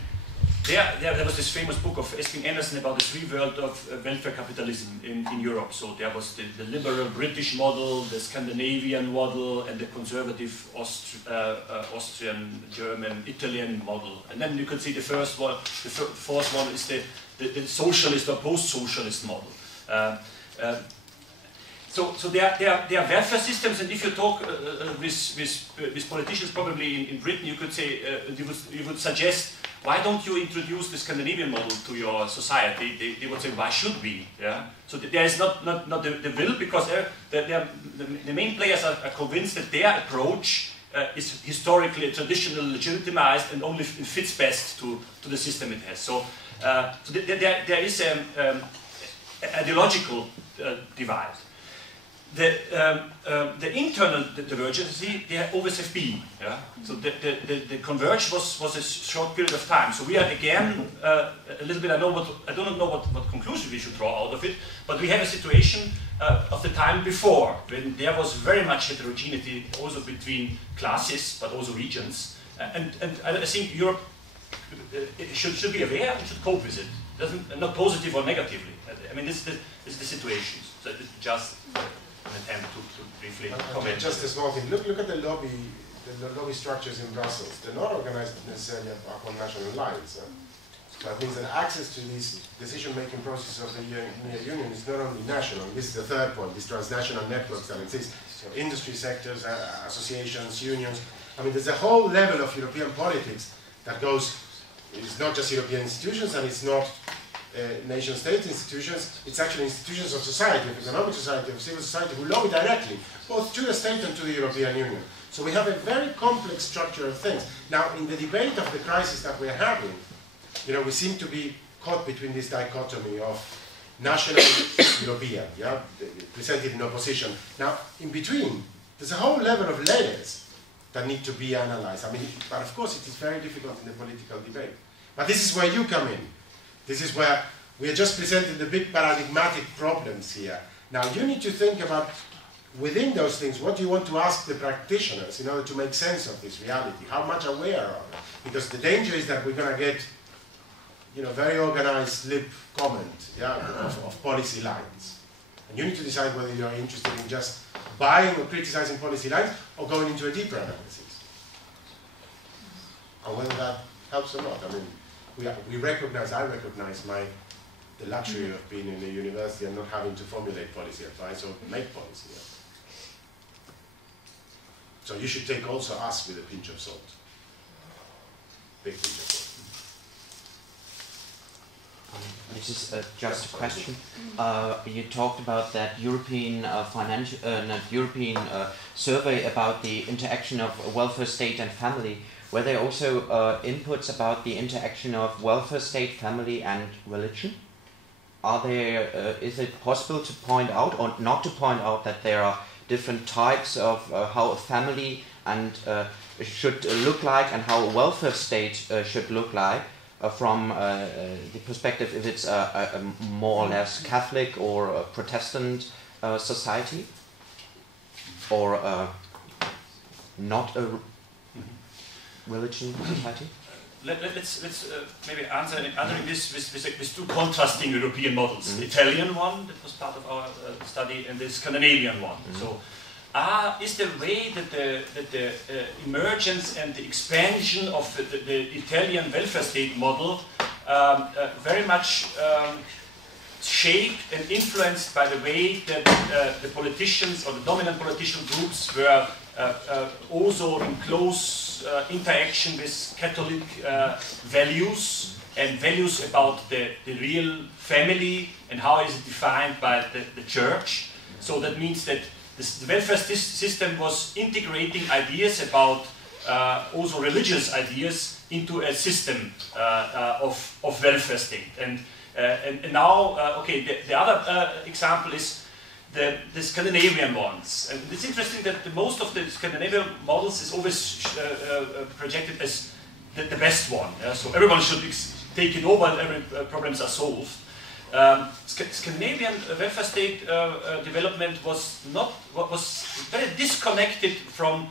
there was this famous book of Espen Andersen about the three worlds of welfare capitalism in Europe. So there was the liberal British model, the Scandinavian model, and the conservative Austrian, German, Italian model. And then you could see the first one, the fourth one is the socialist or post-socialist model. So there are welfare systems, and if you talk with politicians, probably in Britain, you could say you would suggest, why don't you introduce the Scandinavian model to your society? They would say, why should we? Yeah. So there is not the will, because the main players are convinced that their approach is historically traditionally legitimized and only fits best to the system it has. So there is an ideological divide. The internal divergency, there always have been. Yeah? So the converge was a short period of time. So we are again a little bit. I don't know what conclusion we should draw out of it, but we have a situation of the time before, when there was very much heterogeneity, also between classes, but also regions. And I think Europe should be aware and should cope with it. Not positive or negatively. I mean, this is the situation. So it's just an attempt to briefly comment. Just a small thing. Look at the lobby structures in Brussels. They're not organized necessarily upon national lines. So that means that access to these decision-making processes of the Union is not only national. This is the third point. These transnational networks that exist. So industry sectors, associations, unions. I mean, there's a whole level of European politics that goes. It's not just European institutions, and it's not nation-state institutions, it's actually institutions of society, of economic society, of civil society, who lobby directly, both to the state and to the European Union. So we have a very complex structure of things. Now, in the debate of the crisis that we're having, we seem to be caught between this dichotomy of national European, presented in opposition. Now, in between, there's a whole level of layers that need to be analyzed. I mean, but of course, it is very difficult in the political debate. But this is where you come in. This is where we are just presenting the big paradigmatic problems here. Now you need to think about, within those things, what do you want to ask the practitioners in order to make sense of this reality? How much aware are they? Because the danger is that we're going to get, very organized lip comment of policy lines. And you need to decide whether you're interested in just buying or criticizing policy lines or going into a deeper analysis. And whether that helps or not. I mean, I recognize the luxury of being in a university and not having to formulate policy advice or make policy. Yeah. So you should take also us with a pinch of salt. Big pinch of salt. This is just a question. You talked about that European European survey about the interaction of welfare state and family. Were there also inputs about the interaction of welfare state, family, and religion? Is it possible to point out, or not to point out, that there are different types of how a family should look like, and how a welfare state should look like, from the perspective if it's a more or less Catholic or a Protestant society, or not a religion society? Let's maybe answering this with two contrasting European models: the Italian one that was part of our study, and the Scandinavian one. So, is the way that the emergence and the expansion of the Italian welfare state model very much shaped and influenced by the way that the politicians or the dominant political groups were also in close interaction with Catholic values and values about the real family and how is it defined by the church. So that means that the welfare system was integrating ideas about also religious ideas into a system of welfare state. And now, the other example is the Scandinavian ones. And it's interesting that most of the Scandinavian models is always projected as the best one. So everyone should take it over and every problems are solved. Scandinavian welfare state development was very disconnected from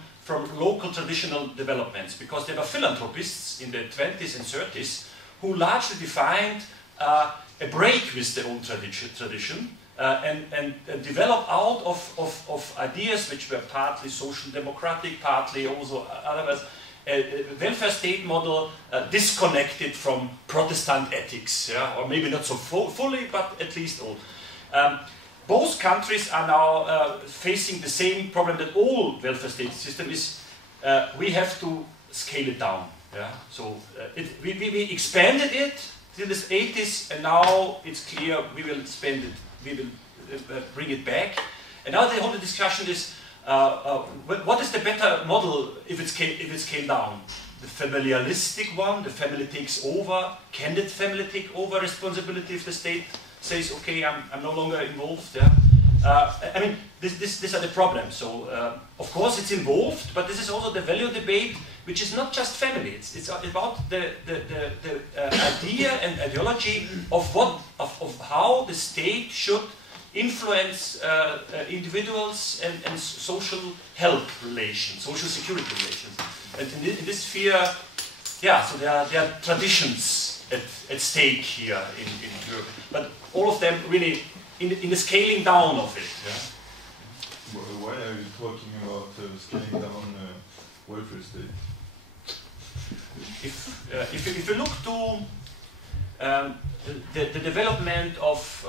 local traditional developments, because there were philanthropists in the 20s and 30s who largely defined a break with the old tradition and develop out of ideas which were partly social democratic, partly also otherwise a welfare state model disconnected from Protestant ethics, yeah? Or maybe not so fully, but at least all. Both countries are now facing the same problem that all welfare state system is. We have to scale it down. Yeah? So we expanded it till the 80s, and now it's clear we will expand it. We will bring it back. And now the whole discussion is what is the better model if it's scaled down? The familialistic one, the family takes over. Can the family take over responsibility if the state says, okay, I'm no longer involved? Yeah? I mean, these are the problems. So, of course, it's involved, but this is also the value debate, which is not just family. It's about the idea and ideology of how the state should influence individuals and social help relations, social security relations. And in this sphere, yeah, so there are traditions at stake here in Europe, but all of them really in the scaling down of it. Yeah? Why are you talking about scaling down welfare state? If you look to the development of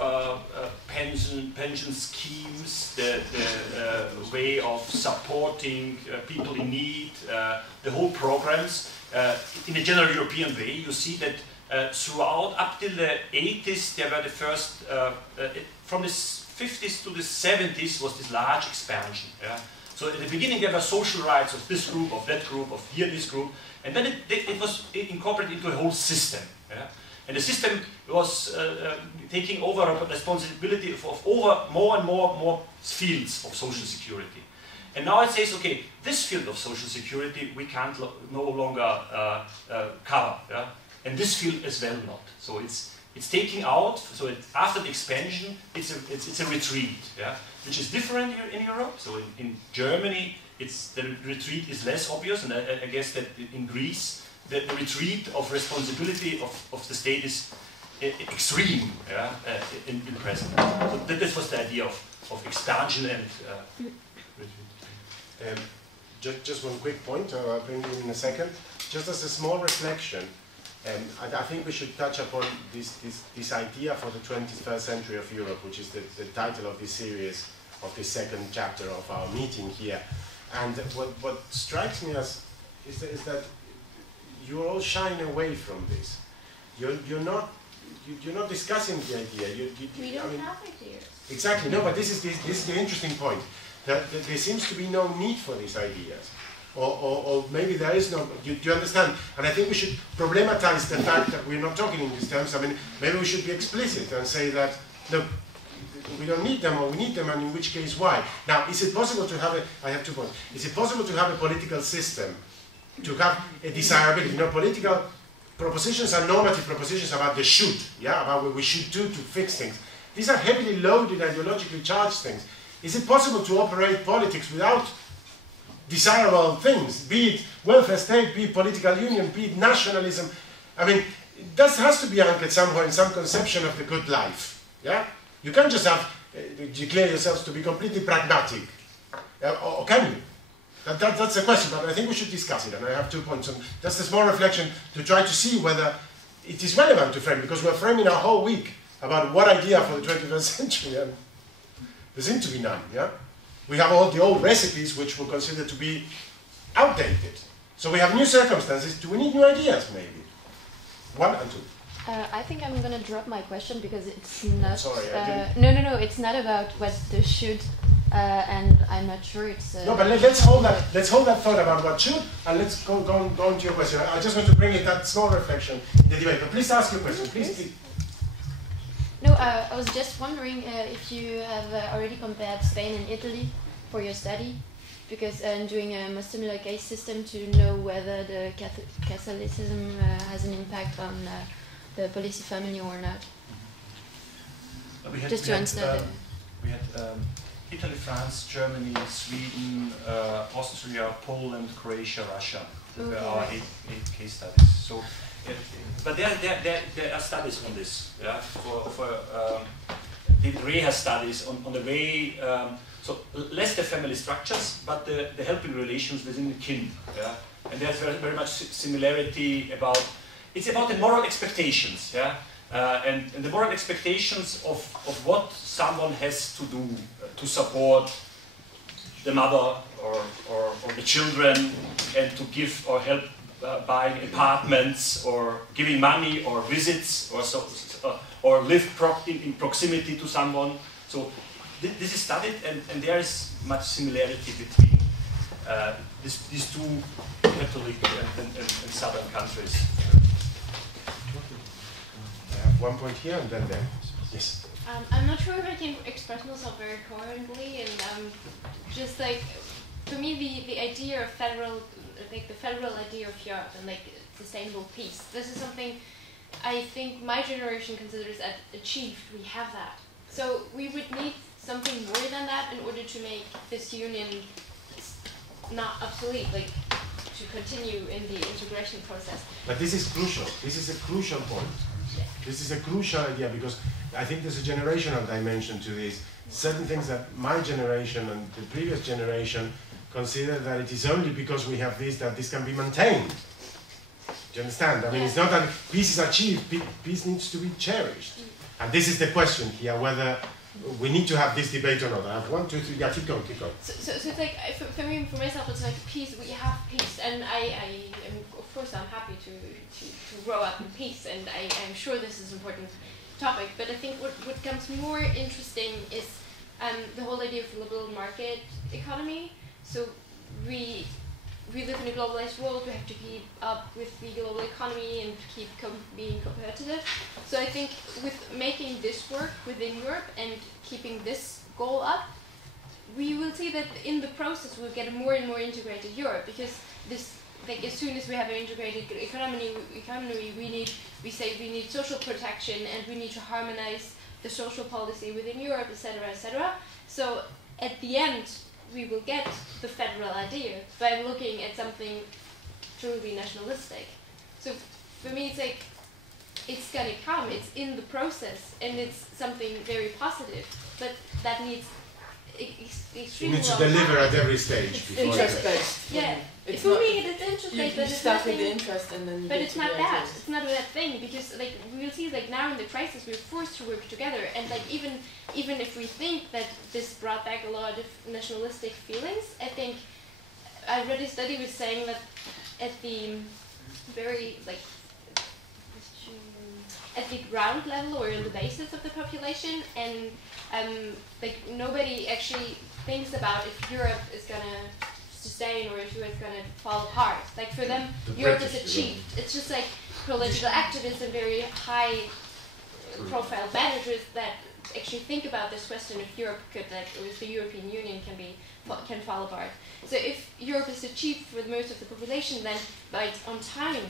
pension schemes, the way of supporting people in need, the whole programs, in a general European way, you see that throughout up till the 80s, there were the first, from the 50s to the 70s was this large expansion. Yeah? So at the beginning there were social rights of this group, of that group, of here this group, and then it was incorporated into a whole system. Yeah? And the system was taking over responsibility of over more and more fields of social security. And now it says, okay, this field of social security we can't no longer cover. Yeah? And this field as well not. So it's taking out. So after the expansion, it's a retreat, yeah, which is different in Europe. So in Germany, the retreat is less obvious, and I guess that in Greece, the retreat of responsibility of the state is extreme, yeah, in present. So that was the idea of expansion and retreat. Just one quick point. I'll bring it in a second. Just as a small reflection. I think we should touch upon this idea for the 21st century of Europe, which is the title of this series, of this second chapter of our meeting here. And what strikes me is that you're all shying away from this. You're not discussing the idea. We don't have ideas. Exactly. No, but this is the interesting point. That there seems to be no need for these ideas. Or maybe there is no, do you understand? And I think we should problematize the fact that we're not talking in these terms. I mean, maybe we should be explicit and say that, look, we don't need them, or we need them, and in which case, why? Now, is it possible to have I have 2 points. Is it possible to have a political system, to have a desirability? You know, political propositions are normative propositions about the should, yeah, about what we should do to fix things. These are heavily loaded, ideologically charged things. Is it possible to operate politics without desirable things, be it welfare state, be it political union, be it nationalism? I mean, that has to be anchored somewhere in some conception of the good life. Yeah, you can't just have declare yourselves to be completely pragmatic, or can you? That's the question. But I think we should discuss it. And I have 2 points. And that's a small reflection to try to see whether it is relevant to frame, because we're framing our whole week about what idea for the 21st century, and there seem to be none. Yeah. We have all the old recipes which we consider to be outdated. So we have new circumstances. Do we need new ideas, maybe? 1 and 2. I think I'm going to drop my question because it's not... Sorry, no, it's not about what the should, and I'm not sure it's... no, but let's hold that thought about what should, and let's go on to your question. I just want to bring in that small reflection in the debate. But please ask your question, please. No, I was just wondering if you have already compared Spain and Italy for your study, because doing a more similar case system to know whether the Catholicism has an impact on the policy family or not. Just to understand. We had Italy, France, Germany, Sweden, Austria, Poland, Croatia, Russia. our 8 case studies. So, but there are studies on this. Yeah, the REHA studies on the way. So less the family structures, but the helping relations within the kin. Yeah, and there's very much similarity about. It's about the moral expectations. Yeah. And the moral expectations of what someone has to do to support the mother or the children, and to give or help buying apartments or giving money or visits or live in proximity to someone. So this is studied, and there is much similarity between these two Catholic and southern countries. One point here and then there. Yes. I'm not sure if I can express myself very coherently, and just like for me, the idea of the federal idea of Europe and like sustainable peace. This is something I think my generation considers as achieved. We have that, so we would need something more than that in order to make this union not obsolete, like to continue in the integration process. But this is crucial. This is a crucial point. This is a crucial idea, because I think there's a generational dimension to this. Certain things that my generation and the previous generation consider that it is only because we have this that this can be maintained. Do you understand? I mean, it's not that peace is achieved, peace needs to be cherished. And this is the question here, whether we need to have this debate or not. I have 1, 2, 3, yeah, keep going. So it's like, for me, for myself, it's like peace, we have peace, and I of course, I'm happy to grow up in peace, and I'm sure this is an important topic, but I think what becomes more interesting is the whole idea of liberal market economy. So we live in a globalized world, we have to keep up with the global economy and keep being competitive. So I think with making this work within Europe and keeping this goal up, we will see that in the process we'll get a more and more integrated Europe, because this, like, as soon as we have an integrated economy, we need social protection, and we need to harmonize the social policy within Europe, etc., etc. So at the end, we will get the federal idea by looking at something truly nationalistic. So for me, it's like, it's gonna come, it's in the process, and it's something very positive, but that needs extremely You need to deliver at every stage. Interest-based. Yeah. It's for not, me, it's interest-based, but you it's start nothing. with the interest, and then you But get it's to not the that. ideas. It's not that thing, because like we will see, like now in the crisis, we're forced to work together, and like even if we think that this brought back a lot of nationalistic feelings, I think I read a study was saying that at the very at the ground level or in the basis of the population, and like nobody actually thinks about if Europe is gonna sustain or if Europe is gonna fall apart. Like for them, Europe is achieved. It's just like political activists and very high profile managers that actually think about this question if Europe could, like, or if the European Union can fall apart. So if Europe is achieved for most of the population, then by on time,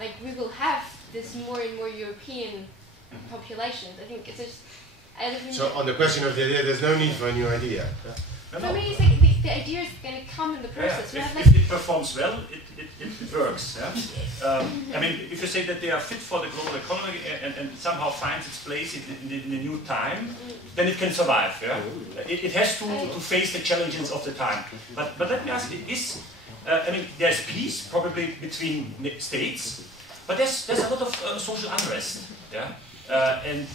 like we will have this more and more European populations. I think it's just. So on the question of the idea, there's no need for a new idea. For me, it's like the idea is going to come in the process. Yeah. Have, If it performs well, it works. Yeah? I mean, if you say that they are fit for the global economy and somehow finds its place in the new time, then it can survive. Yeah? It has to face the challenges of the time. But let me ask, I mean, there's peace probably between states, but there's a lot of social unrest. Yeah? And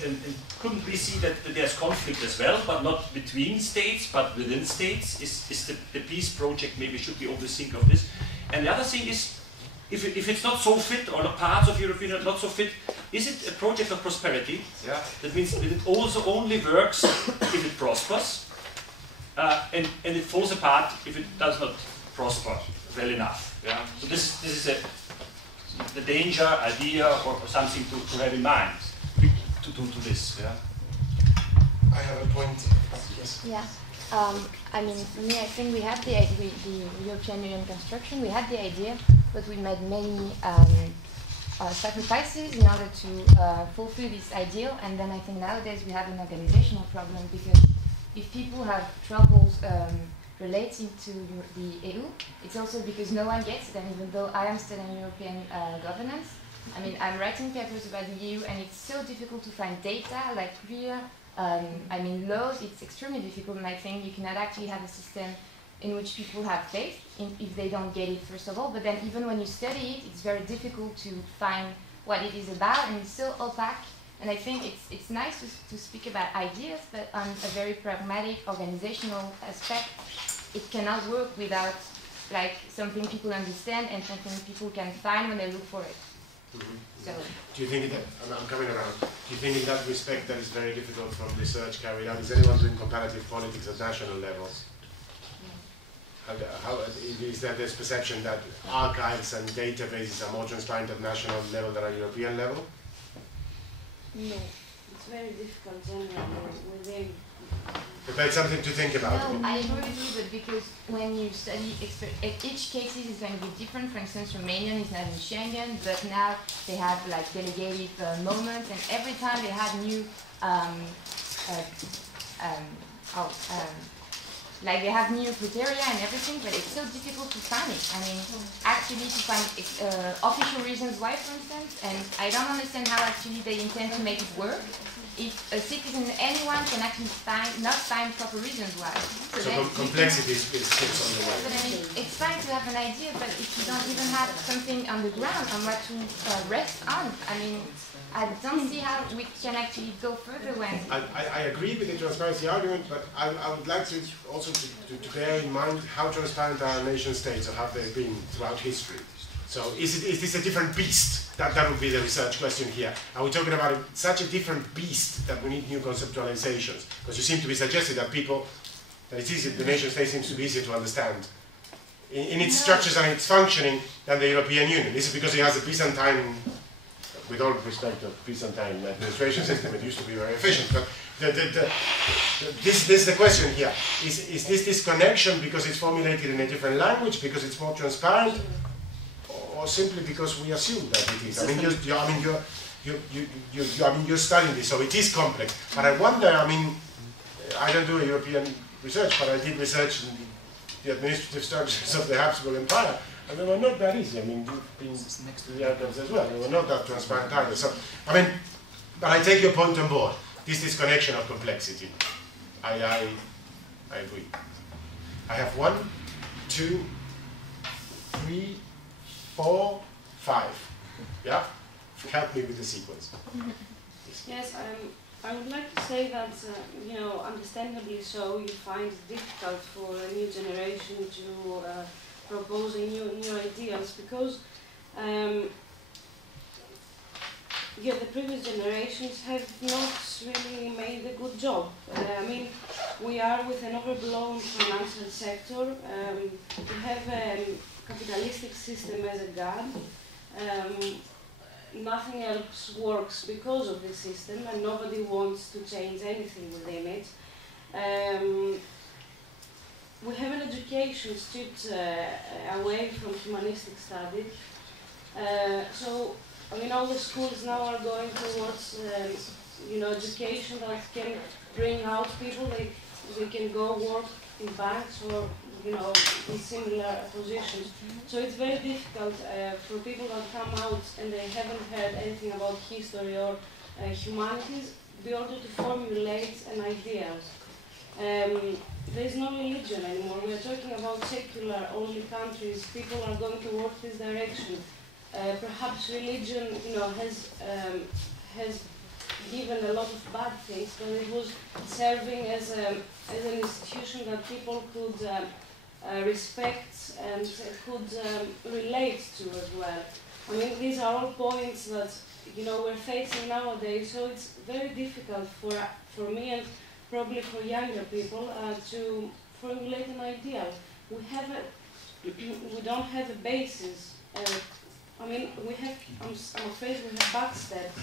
couldn't we see that there's conflict as well, but not between states, but within states? Is the peace project, maybe should we always think of this? And the other thing is, if it's not so fit, or parts of Europe are not so fit, is it a project of prosperity? Yeah. That means that it also only works if it prospers, and it falls apart if it does not prosper well enough. Yeah. So this is the danger idea or something to have in mind. To this, yeah. I have a point. Yes. Yeah. I mean, for me, I think we had the European Union construction. We had the idea, but we made many sacrifices in order to fulfill this ideal. And then I think nowadays we have an organizational problem, because if people have troubles relating to the EU, it's also because no one gets it, and even though I am studying European governance, I mean, I'm writing papers about the EU, and it's so difficult to find data, like clear, I mean, laws, it's extremely difficult, and I think you cannot actually have a system in which people have faith if they don't get it, first of all, but then even when you study it, it's very difficult to find what it is about, and it's so opaque. And I think it's nice to speak about ideas, but on a very pragmatic, organizational aspect, it cannot work without like something people understand and something people can find when they look for it. Mm-hmm. So, do you think that, I'm coming around, do you think in that respect that is very difficult from research carried out? Is anyone doing comparative politics at national levels? How is there this perception that archives and databases are more transparent at national level than at European level? No, it's very difficult generally within. But that's something to think about. no, I agree with you, but because when you study, each case is going to be different. For instance, Romanian is not in Schengen, but now they have like delegated moments, and every time they have new, like they have new criteria and everything, but it's so difficult to find it. I mean, actually to find official reasons why, for instance, and I don't understand how actually they intend to make it work. If a citizen, anyone can actually not find proper reasons why. So complexity is on the way. But I mean, it's fine to have an idea, but if you don't even have something on the ground on what to rest on, I mean, I don't see how we can actually go further when... I agree with the transparency argument, but I would like to also to bear in mind how transparent are nation states, or have they been throughout history. So is this a different beast? That would be the research question here. Are we talking about such a different beast that we need new conceptualizations? Because you seem to be suggesting that it's easy, the nation state seems to be easier to understand in its structures and its functioning than the European Union. This is because it has a Byzantine, with all respect to Byzantine administration system, it used to be very efficient. But this is the question here. Is this disconnection because it's formulated in a different language, because it's more transparent, or simply because we assume that it is? I mean, you're studying this, so it is complex. But I wonder, I mean, I don't do a European research, but I did research in the administrative structures of the Habsburg Empire, and they were not that easy. I mean, you've been to the archives as well. They were not that transparent either. So, I mean, but I take your point on board. This disconnection of complexity. I agree. I have 1, 2, 3, 4, 5. Yeah? Help me with the sequence. Yes, I would like to say that, you know, understandably so, you find it difficult for a new generation to propose new ideas, because the previous generations have not really made a good job. I mean, we are with an overblown financial sector. We have a capitalistic system as a god. Nothing else works because of this system, and nobody wants to change anything within it. We have an education stripped away from humanistic studies. So, I mean, all the schools now are going towards, you know, education that can bring out people. They can go work in banks or, you know, in similar positions. So it's very difficult for people that come out and they haven't heard anything about history or humanities, in order to formulate an idea. There is no religion anymore. We are talking about secular-only countries. People are going towards this direction. Perhaps religion, you know, has given a lot of bad things, but it was serving as an institution that people could respect and could relate to as well. I mean, these are all points that, you know, we're facing nowadays. So it's very difficult for me and probably for younger people to formulate an ideal. We don't have a basis. I mean, I'm afraid we have backstepped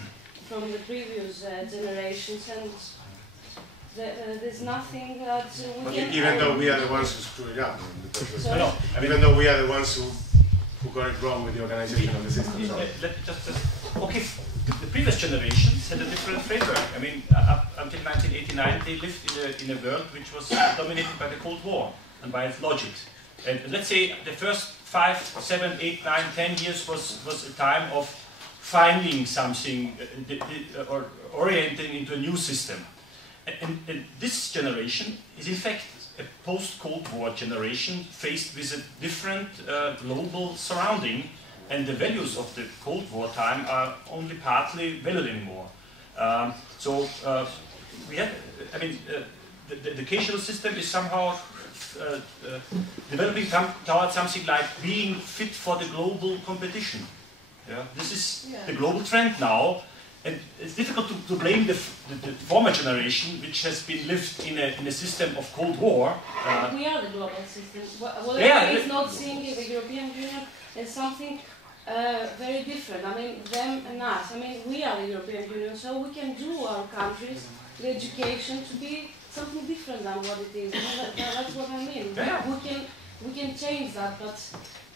from the previous generations, and there's nothing that we can... Even though we are the ones who screw it up. Even though we are the ones who got it wrong with the organization of the system. Okay, the previous generations had a different framework. I mean, up until 1989, they lived in a world which was dominated by the Cold War. and by its logic. And let's say the first 5, 7, 8, 9, 10 years was a time of finding something or orienting into a new system. And this generation is in fact a post-Cold War generation faced with a different global surrounding, and the values of the Cold War time are only partly valid anymore. We have, I mean, the educational system is somehow developing towards something like being fit for the global competition. Yeah? This is the global trend now, and it's difficult to blame the former generation, which has been lived in a system of Cold War. We are the global system. Well, it's not seeing the European Union as something very different. I mean, them and us. I mean, we are the European Union, so we can do our countries, the education, to be something different than what it is. You know, that's what I mean. We can change that, but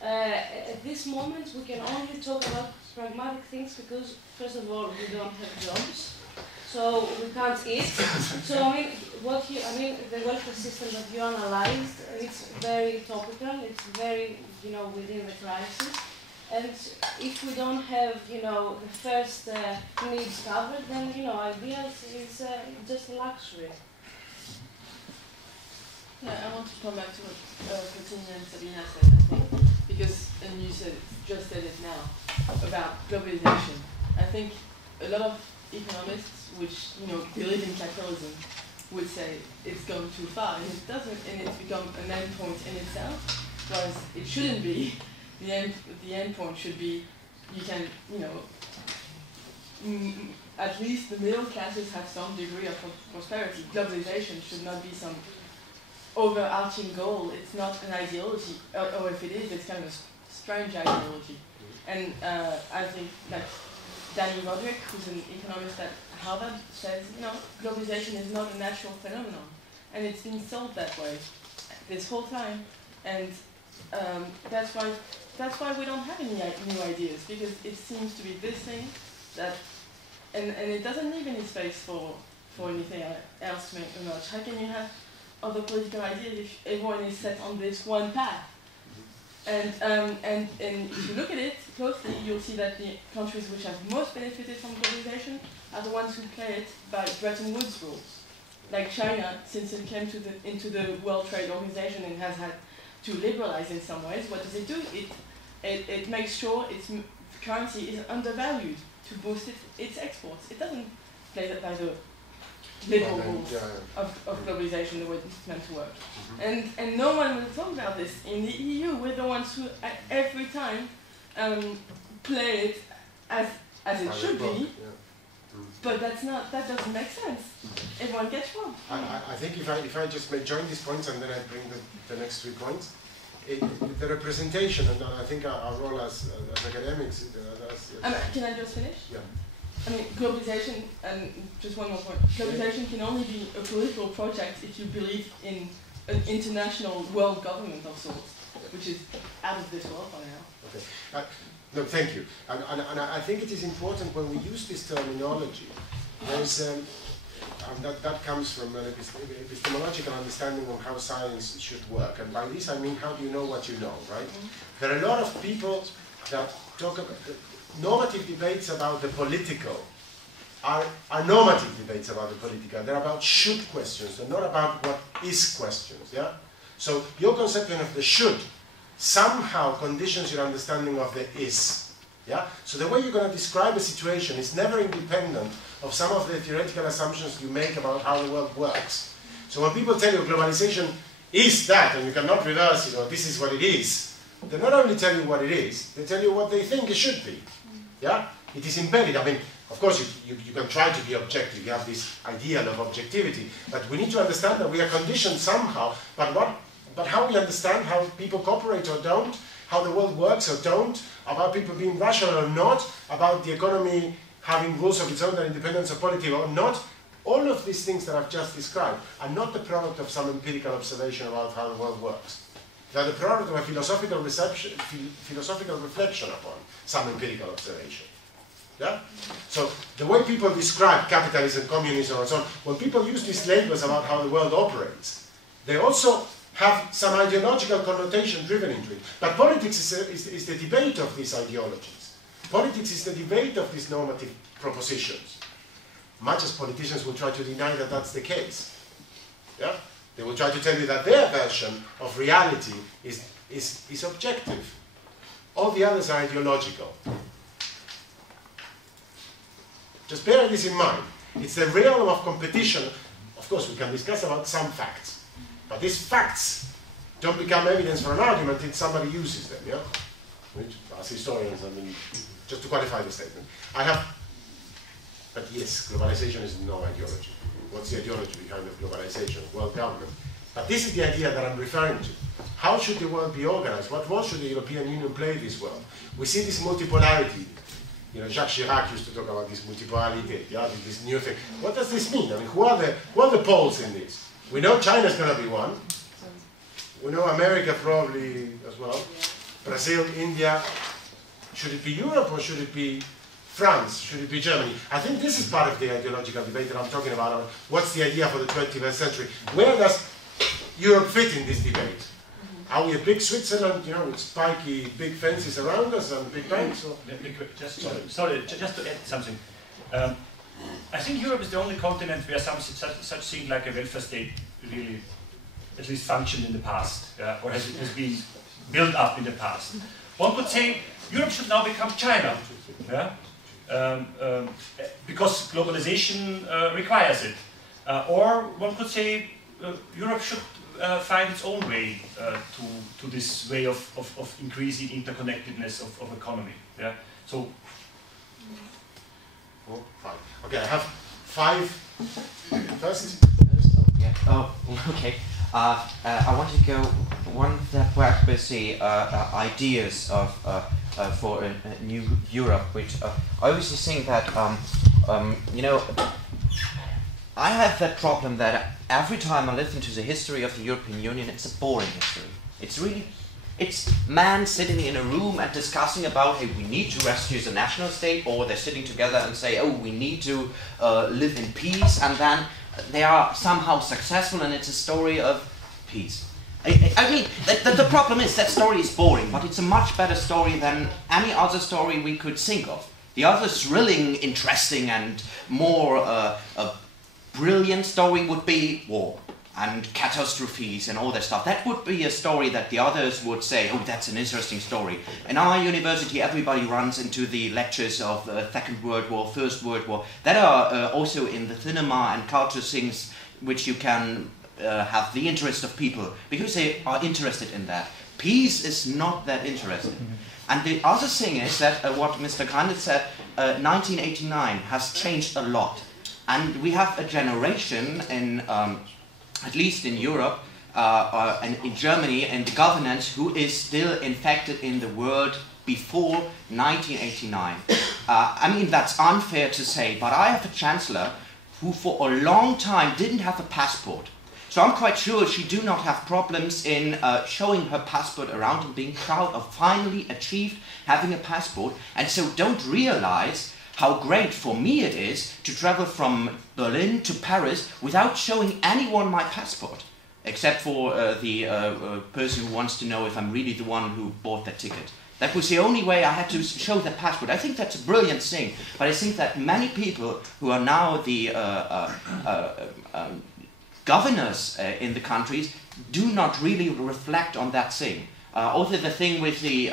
at this moment we can only talk about pragmatic things because, first of all, we don't have jobs, so we can't eat. So I mean, the welfare system that you analyzed, it's very topical. It's very, within the crisis. And if we don't have, the first needs covered, then, ideas is just a luxury. Yeah, I want to come back to what Katina and Sabina said, I think, because, and you just said it now, about globalization. I think a lot of economists, which, believe in capitalism, would say it's gone too far, and it doesn't, and it's become an end point in itself, whereas it shouldn't be. The end point should be, you can, at least the middle classes have some degree of prosperity. Globalization should not be some overarching goal. It's not an ideology, or if it is, it's kind of a strange ideology. And I think that Danny Roderick, who's an economist at Harvard, says, globalization is not a natural phenomenon. And it's been sold that way this whole time. And that's why we don't have any new ideas, because it seems to be this thing that, and it doesn't leave any space for anything else to emerge. How can you have other political ideas if everyone is set on this one path? And if you look at it closely, you'll see that the countries which have most benefited from globalization are the ones who play it by Bretton Woods rules. Like China, since it came into the World Trade Organization and has had to liberalize in some ways, what does it do? It makes sure its currency is undervalued to boost its exports. It doesn't play that by the liberal rules of globalization, the way it's meant to work. And no one will talk about this. In the EU, we're the ones who every time play it as it should be. But that doesn't make sense. Everyone gets wrong. I think if I just may join these points and then I bring the next 3 points, the representation, and I think our role as academics. Can I just finish? Yeah. I mean, globalization, and just one more point. Globalization can only be a political project if you believe in an international world government of sorts, which is out of this world by now. Okay. No, thank you. And I think it is important when we use this terminology, there's, that comes from an epistemological understanding of how science should work. And by this I mean, how do you know what you know, right? There are a lot of people that talk about normative debates about the political, are normative debates about the political. They're about should questions, they're not about what is questions, yeah? So your conception of the should somehow conditions your understanding of the is. Yeah? So the way you're going to describe a situation is never independent of some of the theoretical assumptions you make about how the world works. So when people tell you globalization is that, and you cannot reverse it, or this is what it is, they not only tell you what it is, they tell you what they think it should be. Yeah? It is embedded. I mean, of course you can try to be objective, you have this ideal of objectivity, but we need to understand that we are conditioned somehow, but how we understand how people cooperate or don't, how the world works or don't, about people being rational or not, about the economy having rules of its own and independence of polity or not, all of these things that I've just described are not the product of some empirical observation about how the world works. They are the product of a philosophical reflection upon some empirical observation. Yeah? So the way people describe capitalism, communism and so on, when people use these labels about how the world operates, they also have some ideological connotation driven into it. But politics is the debate of these ideologies. Politics is the debate of these normative propositions. Much as politicians will try to deny that that's the case. Yeah? They will try to tell you that their version of reality is objective. All the others are ideological. Just bear this in mind. It's the realm of competition. Of course, we can discuss about some facts. But these facts don't become evidence for an argument if somebody uses them, yeah? Which, as historians, I mean, just to qualify the statement. But yes, globalization is no ideology. What's the ideology behind the globalization? World government. But this is the idea that I'm referring to. How should the world be organized? What role should the European Union play in this world? We see this multipolarity. You know, Jacques Chirac used to talk about this multipolarity, yeah, this new thing. What does this mean? I mean, who are the poles in this? We know China's going to be one. We know America probably as well. Brazil, India. Should it be Europe or should it be France? Should it be Germany? I think this is part of the ideological debate that I'm talking about. What's the idea for the 21st century? Where does Europe fit in this debate? Are we a big Switzerland, you know, with spiky big fences around us and big banks? Or? Just to add something. I think Europe is the only continent where such thing like a welfare state really, at least functioned in the past, or has been built up in the past. One could say Europe should now become China, because globalization requires it. Or one could say Europe should find its own way to this way of increasing interconnectedness of economy. Yeah. So. Oh, fine. Okay, I have 5 first. Yeah. Oh, okay. I want to go one step back with the ideas of for a new Europe, which I always think that you know, I have that problem that every time I listen to the history of the European Union, it's a boring history. It's man sitting in a room and discussing about, hey, we need to rescue the national state, or they're sitting together and say, oh, we need to live in peace, and then they are somehow successful, and it's a story of peace. I mean, the problem is that story is boring, but it's a much better story than any other story we could think of. The other thrilling, interesting, and more brilliant story would be war and catastrophes and all that stuff. That would be a story that the others would say, oh, that's an interesting story. In our university, everybody runs into the lectures of Second World War, First World War, that are also in the cinema and culture things which you can have the interest of people, because they are interested in that. Peace is not that interesting. And the other thing is that what Mr. Grandits said, 1989 has changed a lot. And we have a generation in at least in Europe and in Germany and the governance who is still infected in the world before 1989. I mean, that's unfair to say, but I have a chancellor who for a long time didn't have a passport. So I'm quite sure she do not have problems in showing her passport around and being proud of finally achieved having a passport, and so don't realize how great for me it is to travel from Berlin to Paris without showing anyone my passport, except for the person who wants to know if I'm really the one who bought that ticket. That was the only way I had to show that passport. I think that's a brilliant thing, but I think that many people who are now the governors in the countries do not really reflect on that thing. Also the thing with the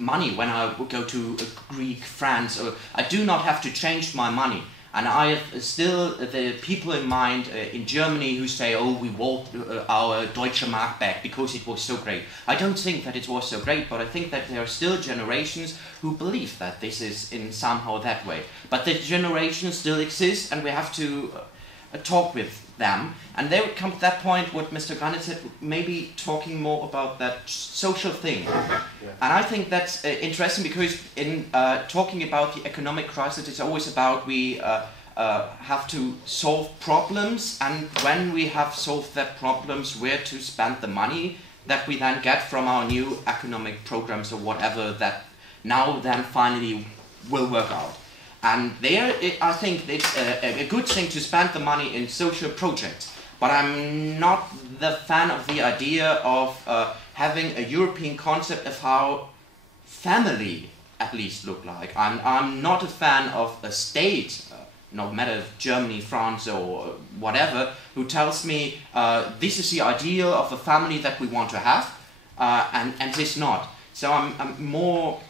money, when I go to Greek, France, I do not have to change my money. And I have still the people in mind in Germany who say, oh, we walked our Deutsche Mark back because it was so great. I don't think that it was so great, but I think that there are still generations who believe that this is in somehow that way. But the generations still exist, and we have to talk with them. And there would come to that point what Mr. Grandits said, maybe talking more about that social thing. Yeah. And I think that's interesting, because in talking about the economic crisis, it's always about we have to solve problems, and when we have solved that problems, where to spend the money that we then get from our new economic programs or whatever that now then finally will work out. And there, I think it's a good thing to spend the money in social projects. but I'm not the fan of the idea of having a European concept of how family at least look like. I'm not a fan of a state, no matter if Germany, France or whatever, who tells me this is the ideal of a family that we want to have, and this not. So I'm more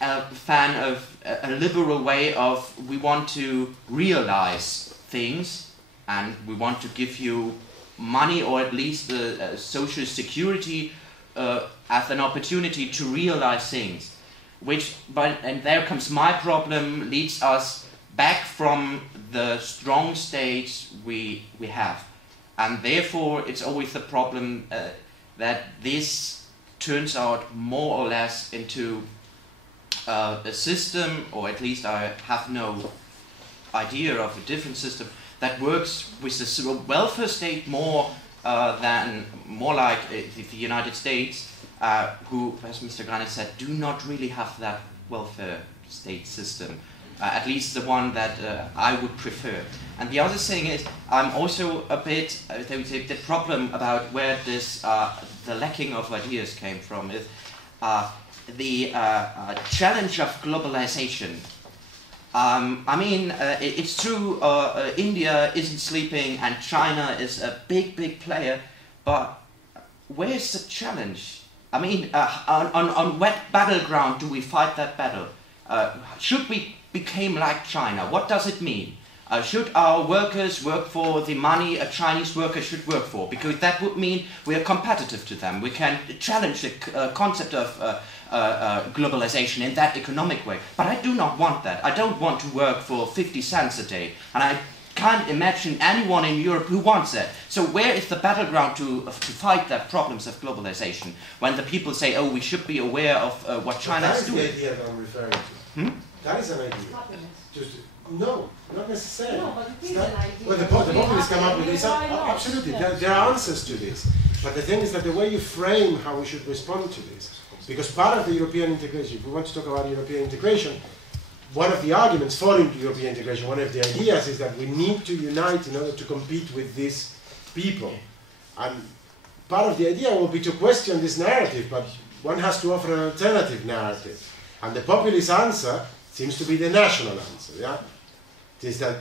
a fan of a liberal way of we want to realize things and we want to give you money or at least social security as an opportunity to realize things. And there comes my problem, leads us back from the strong states we have. And therefore it's always the problem that this turns out more or less into a system, or at least I have no idea of a different system that works with the welfare state more like the United States, who, as Mr. Grandits said, do not really have that welfare state system. At least the one that I would prefer. And the other thing is, I'm also a bit, the problem about where this, the lacking of ideas came from is the challenge of globalization. I mean, it's true, India isn't sleeping and China is a big player, but where's the challenge? I mean, on what battleground do we fight that battle? Should we become like China? What does it mean? Should our workers work for the money a Chinese worker should work for? Because that would mean we are competitive to them. We can challenge the concept of globalization in that economic way. But I do not want that. I don't want to work for 50 cents a day. And I can't imagine anyone in Europe who wants that. So where is the battleground to fight the problems of globalization? When the people say, oh, we should be aware of what China is doing. That is the idea that I'm referring to. That is an idea. No, not necessarily. No, but it is an idea. Well, the populists come up with this. Absolutely, there are answers to this. But the thing is that the way you frame how we should respond to this, because part of the European integration, if we want to talk about European integration, one of the arguments for European integration, one of the ideas is that we need to unite in order to compete with these people. And part of the idea will be to question this narrative, but one has to offer an alternative narrative. And the populist answer seems to be the national answer, yeah? It is that,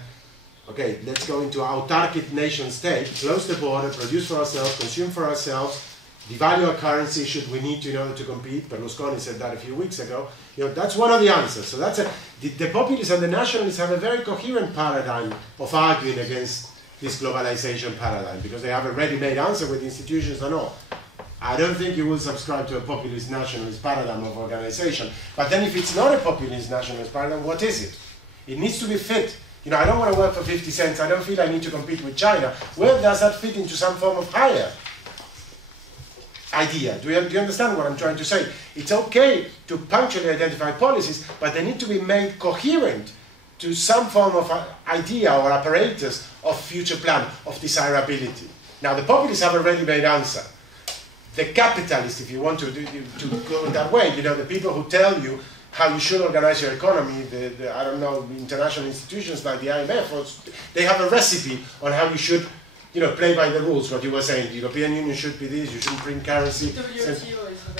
okay, let's go into autarkic nation state, close the border, produce for ourselves, consume for ourselves, devalue our currency should we need to in order to compete. Berlusconi said that a few weeks ago. You know, that's one of the answers. So that's the populists and the nationalists have a very coherent paradigm of arguing against this globalization paradigm, because they have a ready-made answer with institutions and all. I don't think you will subscribe to a populist nationalist paradigm of organization. But then if it's not a populist nationalist paradigm, what is it? It needs to be fit. You know, I don't want to work for 50 cents. I don't feel I need to compete with China. Where does that fit into some form of higher idea? Do you understand what I'm trying to say? It's okay to punctually identify policies, but they need to be made coherent to some form of idea or apparatus of future plan, of desirability. Now, the populists have a ready-made answer. The capitalists, if you want to go that way, you know, the people who tell you how you should organize your economy, I don't know, international institutions like the IMF, they have a recipe on how you should, you know, play by the rules, what you were saying. The European Union should be this, you shouldn't print currency.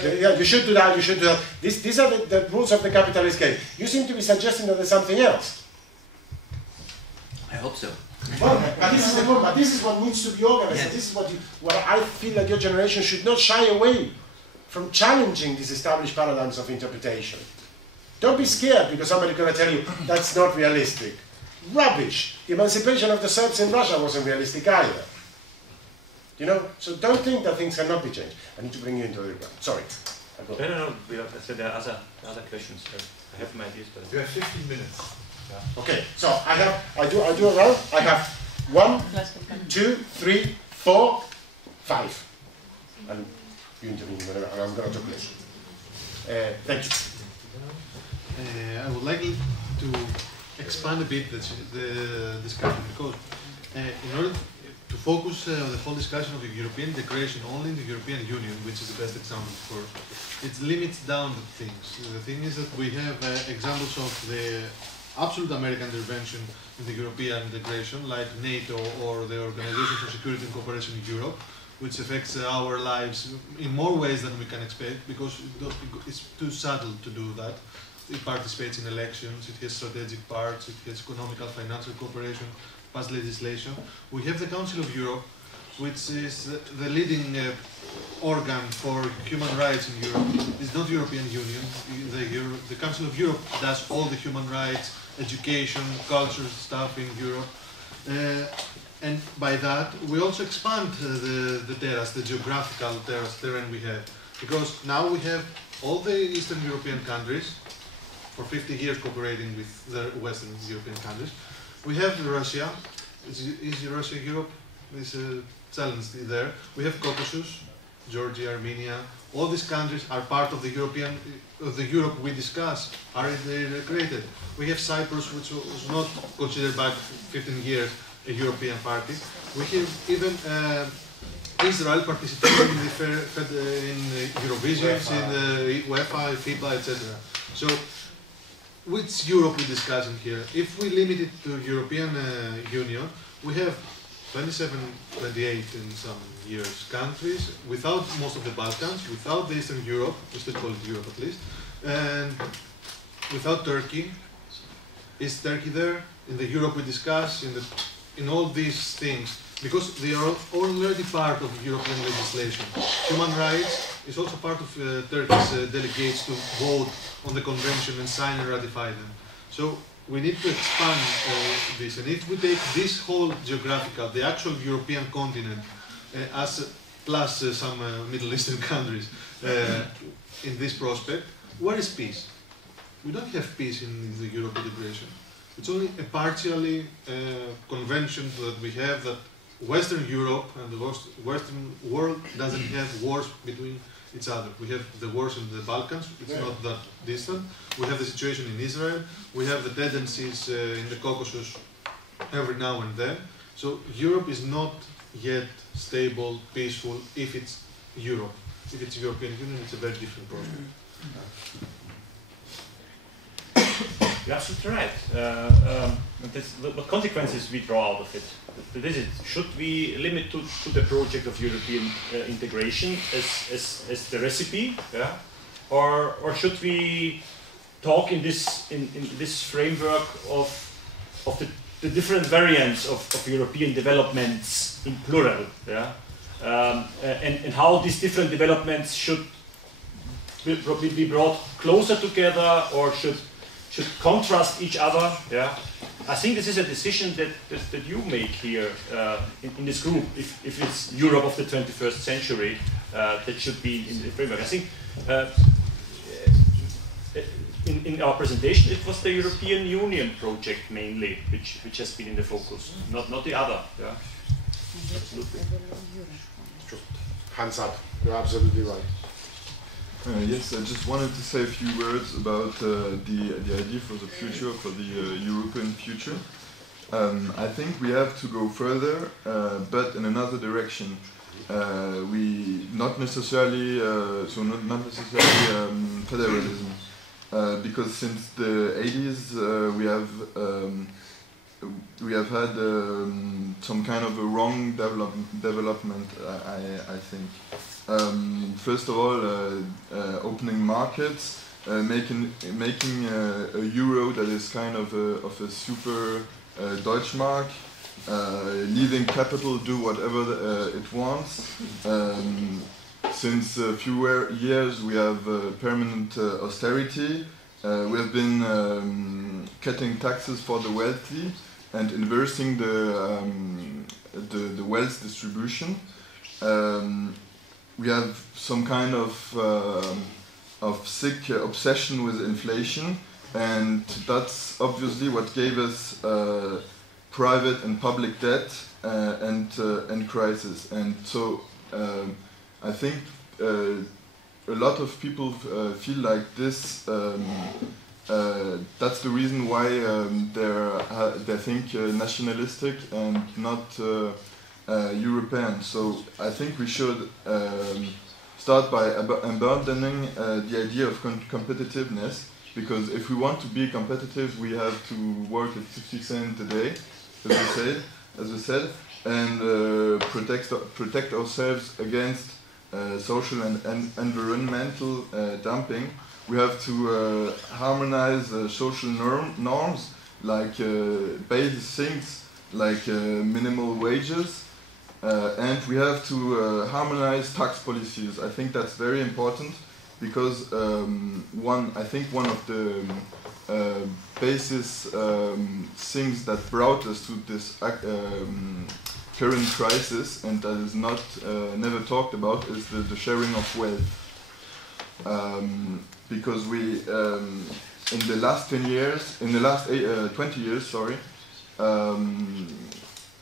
Yeah, you should do that, you should do that. These are the rules of the capitalist game. You seem to be suggesting that there's something else. I hope so. Well, but this is the point. But this is what needs to be organized. Yes. This is what I feel that your generation should not shy away from challenging these established paradigms of interpretation. Don't be scared because somebody's going to tell you that's not realistic. Rubbish. The emancipation of the Serbs in Russia wasn't realistic either. You know, so don't think that things cannot be changed. I need to bring you into the ground. Sorry. No. There are other questions. I have my ideas, but you have 15 minutes. Yeah. Okay, so I do a round. I have 1, 2, 3, 4, 5. And you intervene whenever, and I'm going to talk less. Thank you. I would like to expand a bit the discussion, because in order to focus the whole discussion of the European integration only in the European Union, which is the best example, of course, it limits down the things. The thing is that we have examples of the absolute American intervention in the European integration, like NATO or the Organization for Security and Cooperation in Europe, which affects our lives in more ways than we can expect, because it's too subtle to do that. It participates in elections, it has strategic parts, it has economical, financial cooperation, past legislation. We have the Council of Europe, which is the leading organ for human rights in Europe. It's not the European Union. The Council of Europe does all the human rights, education, culture stuff in Europe. And by that, we also expand the terrace, the geographical terrain we have. Because now we have all the Eastern European countries, for 50 years cooperating with the Western European countries. We have Russia. Is Russia Europe? There's a challenge there. We have Caucasus, Georgia, Armenia. All these countries are part of the Europe we discuss, are they created. We have Cyprus, which was not considered back 15 years a European party. We have even Israel participating in Eurovision, in UEFA, FIBA, etc. So, which Europe we discussing here? If we limit it to European Union, we have 27, 28 in some years countries, without most of the Balkans, without the Eastern Europe, we still call it Europe at least, and without Turkey. Is Turkey there? In the Europe we discuss, in all these things, because they are already part of European legislation. Human rights is also part of Turkey's delegates to vote on the convention and sign and ratify them. So we need to expand this, and if we take this whole geographical, the actual European continent, plus some Middle Eastern countries in this prospect, where is peace? We don't have peace in the Europe integration. It's only a partially convention that we have, that Western Europe and the Western world doesn't have wars between each other. We have the wars in the Balkans, it's not that distant. We have the situation in Israel. We have the tendencies in the Caucasus every now and then. So Europe is not yet stable, peaceful, if it's Europe. If it's European Union, it's a very different problem. You're absolutely right. What consequences we draw out of it? Should we limit to the project of European integration as the recipe, yeah? Or should we talk in this framework of the different variants of European developments in plural, yeah? And how these different developments should probably be brought closer together, or should contrast each other, yeah? I think this is a decision that you make here in this group, if it's Europe of the 21st century, that should be in the framework. I think in our presentation it was the European Union project mainly, which has been in the focus, not the other. Yeah? Absolutely. Hands up, you're absolutely right. Yes, I just wanted to say a few words about the idea for the future, for the European future. I think we have to go further, but in another direction. We not necessarily federalism, because since the 80s we have had some kind of a wrong development. I think. First of all, opening markets, making a euro that is kind of a super Deutschmark, leaving capital do whatever it wants. Since a few years we have permanent austerity. We have been cutting taxes for the wealthy and inversing the wealth distribution. We have some kind of sick obsession with inflation, and that's obviously what gave us private and public debt and crisis. And so I think a lot of people feel like this. That's the reason why they think nationalistic and not European. So I think we should start by abandoning the idea of competitiveness because if we want to be competitive, we have to work at 50 cents a day, as we said, and protect ourselves against social and environmental dumping. We have to harmonize social norms, like basic things like minimal wages, and we have to harmonize tax policies. I think that's very important, because I think one of the basis things that brought us to this current crisis, and that is not never talked about, is the sharing of wealth. Because we in the last 20 years, sorry,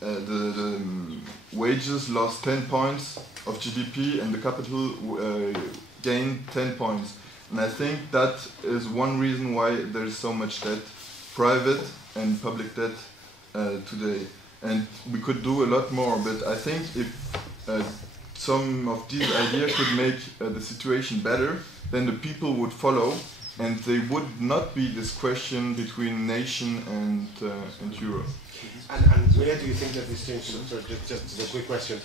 the wages lost 10 points of GDP, and the capital gained 10 points. And I think that is one reason why there is so much debt, private and public debt today. And we could do a lot more, but I think if some of these ideas could make the situation better, then the people would follow, and there would not be this question between nation and Europe. And where do you think that this changes? So just a quick question.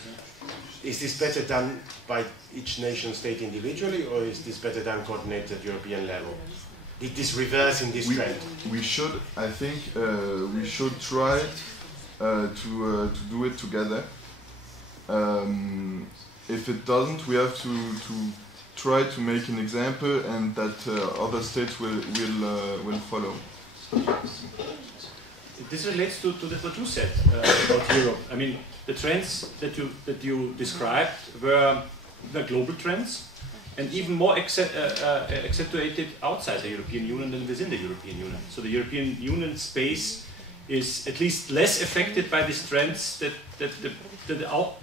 Is this better done by each nation state individually, or is this better done coordinated at European level? Did this reverse in this trend? We should, I think, we should try to do it together. If it doesn't, we have to try to make an example, and that other states will follow. This relates to what you said about Europe. I mean, the trends that you described were the global trends, and even more accentuated outside the European Union than within the European Union. So the European Union space is at least less affected by these trends that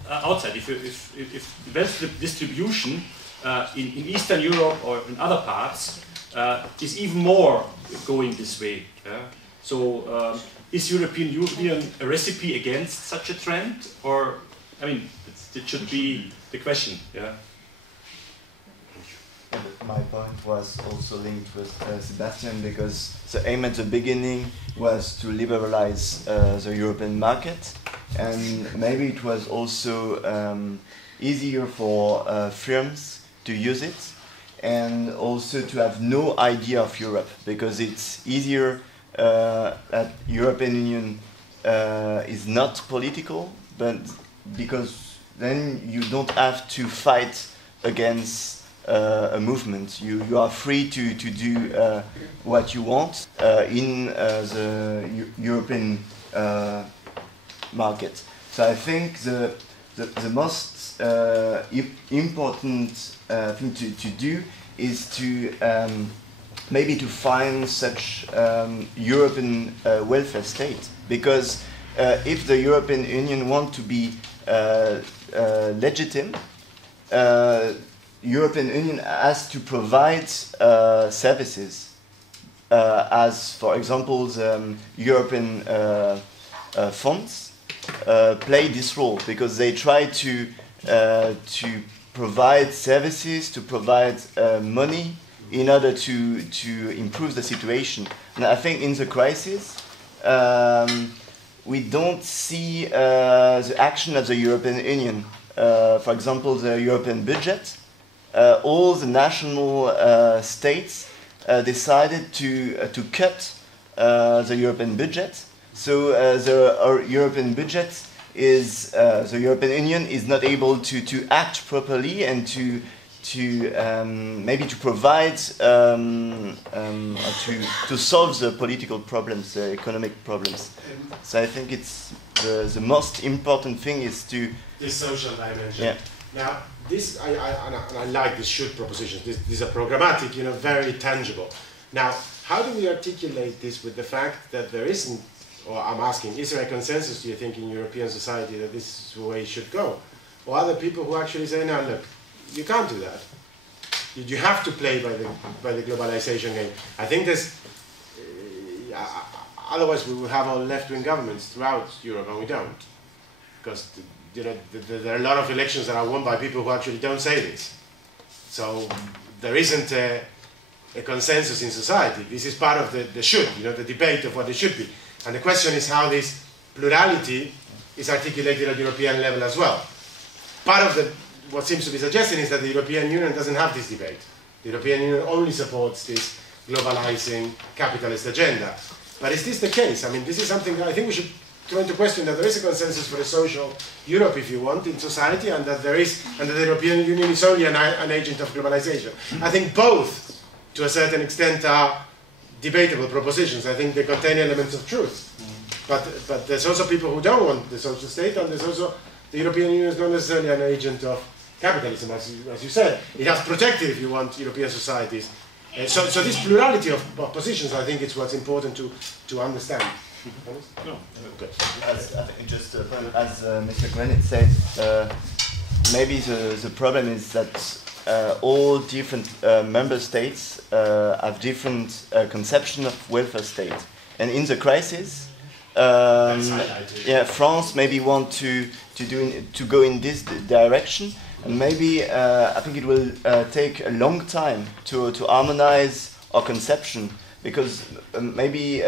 outside. If wealth distribution in Eastern Europe or in other parts is even more going this way. So is European Union a recipe against such a trend, or, I mean, it should be the question. Yeah. My point was also linked with Sebastian, because the aim at the beginning was to liberalize the European market, and maybe it was also easier for firms to use it, and also to have no idea of Europe, because it's easier that European Union is not political, but because then you don't have to fight against a movement. You are free to do what you want in the European market. So I think the most important thing to do is to maybe to find such European welfare state, because if the European Union want to be legitimate, European Union has to provide services, as for example the European funds play this role, because they try to provide services, to provide money in order to improve the situation. And I think in the crisis we don't see the action of the European Union. For example, the European budget. All the national states decided to cut the European budget. So the European budget is the European Union is not able to act properly and to maybe to provide to solve the political problems, the economic problems. So I think it's the most important thing is to this social dimension. Yeah. Now, this I like these should propositions. These are programmatic, very tangible. Now, how do we articulate this with the fact that there isn't, or I'm asking, is there a consensus, do you think, in European society that this is the way it should go? Or are there people who actually say, no, look, you can't do that. You have to play by the globalization game. I think there's, otherwise we will have all left-wing governments throughout Europe, and we don't. Because there are a lot of elections that are won by people who actually don't say this. So there isn't a consensus in society. This is part of the should, the debate of what it should be. And the question is how this plurality is articulated at European level as well. Part of what seems to be suggested is that the European Union doesn't have this debate. The European Union only supports this globalizing capitalist agenda. But is this the case? I mean, this is something that I think we should throw into question, that there is a consensus for a social Europe, if you want, in society, and that the European Union is only an agent of globalization. I think both, to a certain extent, are debatable propositions. I think they contain elements of truth. But there's also people who don't want the social state, and there's also the European Union is not necessarily an agent of capitalism, as you said. It has protected, if you want, European societies. So this plurality of positions, I think, is what's important to understand. No. Okay. I think just as Mr. Grandits said, maybe the problem is that all different member states have different conception of welfare state, and in the crisis, France maybe want to go in this direction, and maybe I think it will take a long time to harmonize our conception, because maybe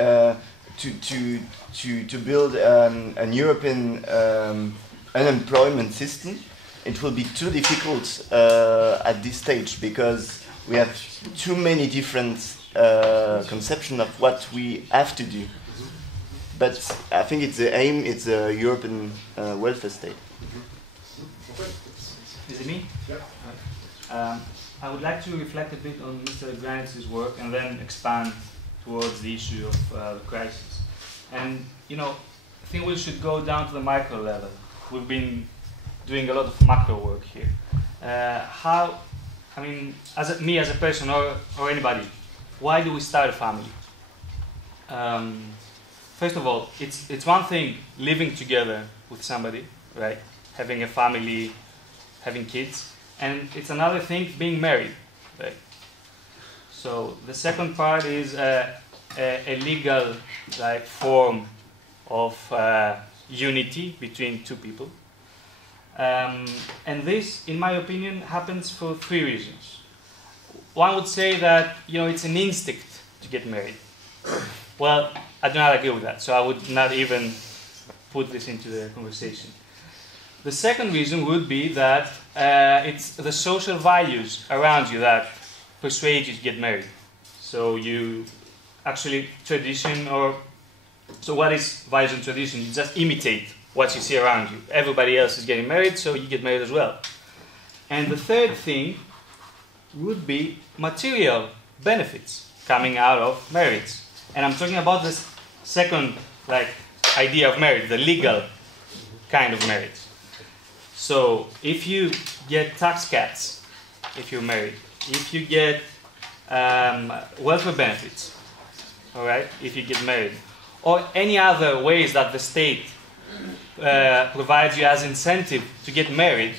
to build an European unemployment system, it will be too difficult at this stage, because we have too many different conceptions of what we have to do. But I think it's the aim, it's a European welfare state. Is it me? Yeah. I would like to reflect a bit on Mr. Grandits' work and then expand towards the issue of the crisis. And, I think we should go down to the micro level. We've been doing a lot of macro work here. Me as a person or anybody, why do we start a family? First of all, it's one thing living together with somebody, right? Having a family, having kids. And it's another thing being married, right? So the second part is a legal form of unity between two people. And this, in my opinion, happens for three reasons. One would say that, it's an instinct to get married. Well, I do not agree with that, so I would not even put this into the conversation. The second reason would be that it's the social values around you that persuade you to get married. So you actually so what is values and tradition? You just imitate what you see around you. Everybody else is getting married, so you get married as well. And the third thing would be material benefits coming out of marriage. And I'm talking about this second idea of marriage, the legal kind of marriage. So if you get tax cuts, if you're married, if you get welfare benefits, all right, if you get married, or any other ways that the state provides you as incentive to get married,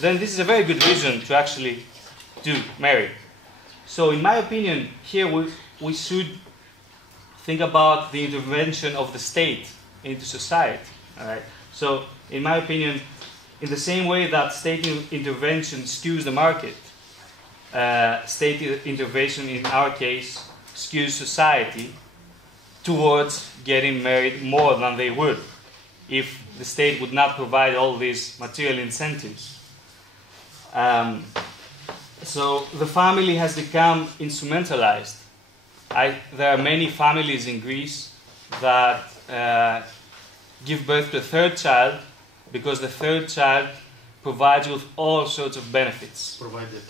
then this is a very good reason to actually do marry. So in my opinion, here we should think about the intervention of the state into society. All right? So in my opinion, in the same way that state intervention skews the market, state intervention in our case skews society towards getting married more than they would if the state would not provide all these material incentives. So the family has become instrumentalized. There are many families in Greece that give birth to a third child because the third child provides you with all sorts of benefits. Provided.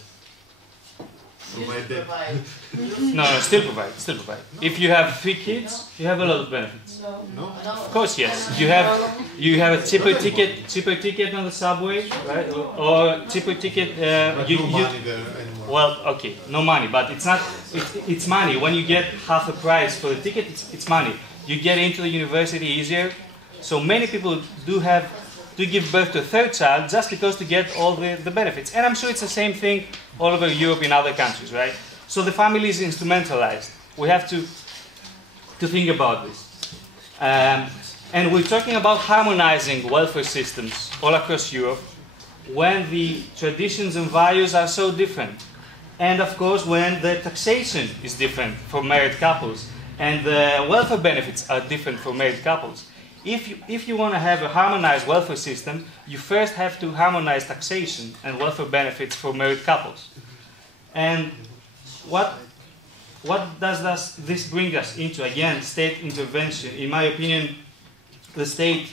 No, still provide. No. If you have 3 kids, you have a lot of benefits. No. Of course, yes. You have a cheaper ticket on the subway, right? Or cheaper ticket. No money there anymore. Well, okay, no money, but it's not. It's money. When you get half the price for the ticket, it's money. You get into the university easier. So many people do give birth to a third child just because to get all the benefits. And I'm sure it's the same thing all over Europe in other countries, right? So the family is instrumentalized. We have to think about this. And we're talking about harmonizing welfare systems all across Europe when the traditions and values are so different. and of course when the taxation is different for married couples and the welfare benefits are different for married couples. If you want to have a harmonized welfare system, you first have to harmonize taxation and welfare benefits for married couples. And what does this bring us into? Again, state intervention. In my opinion, the state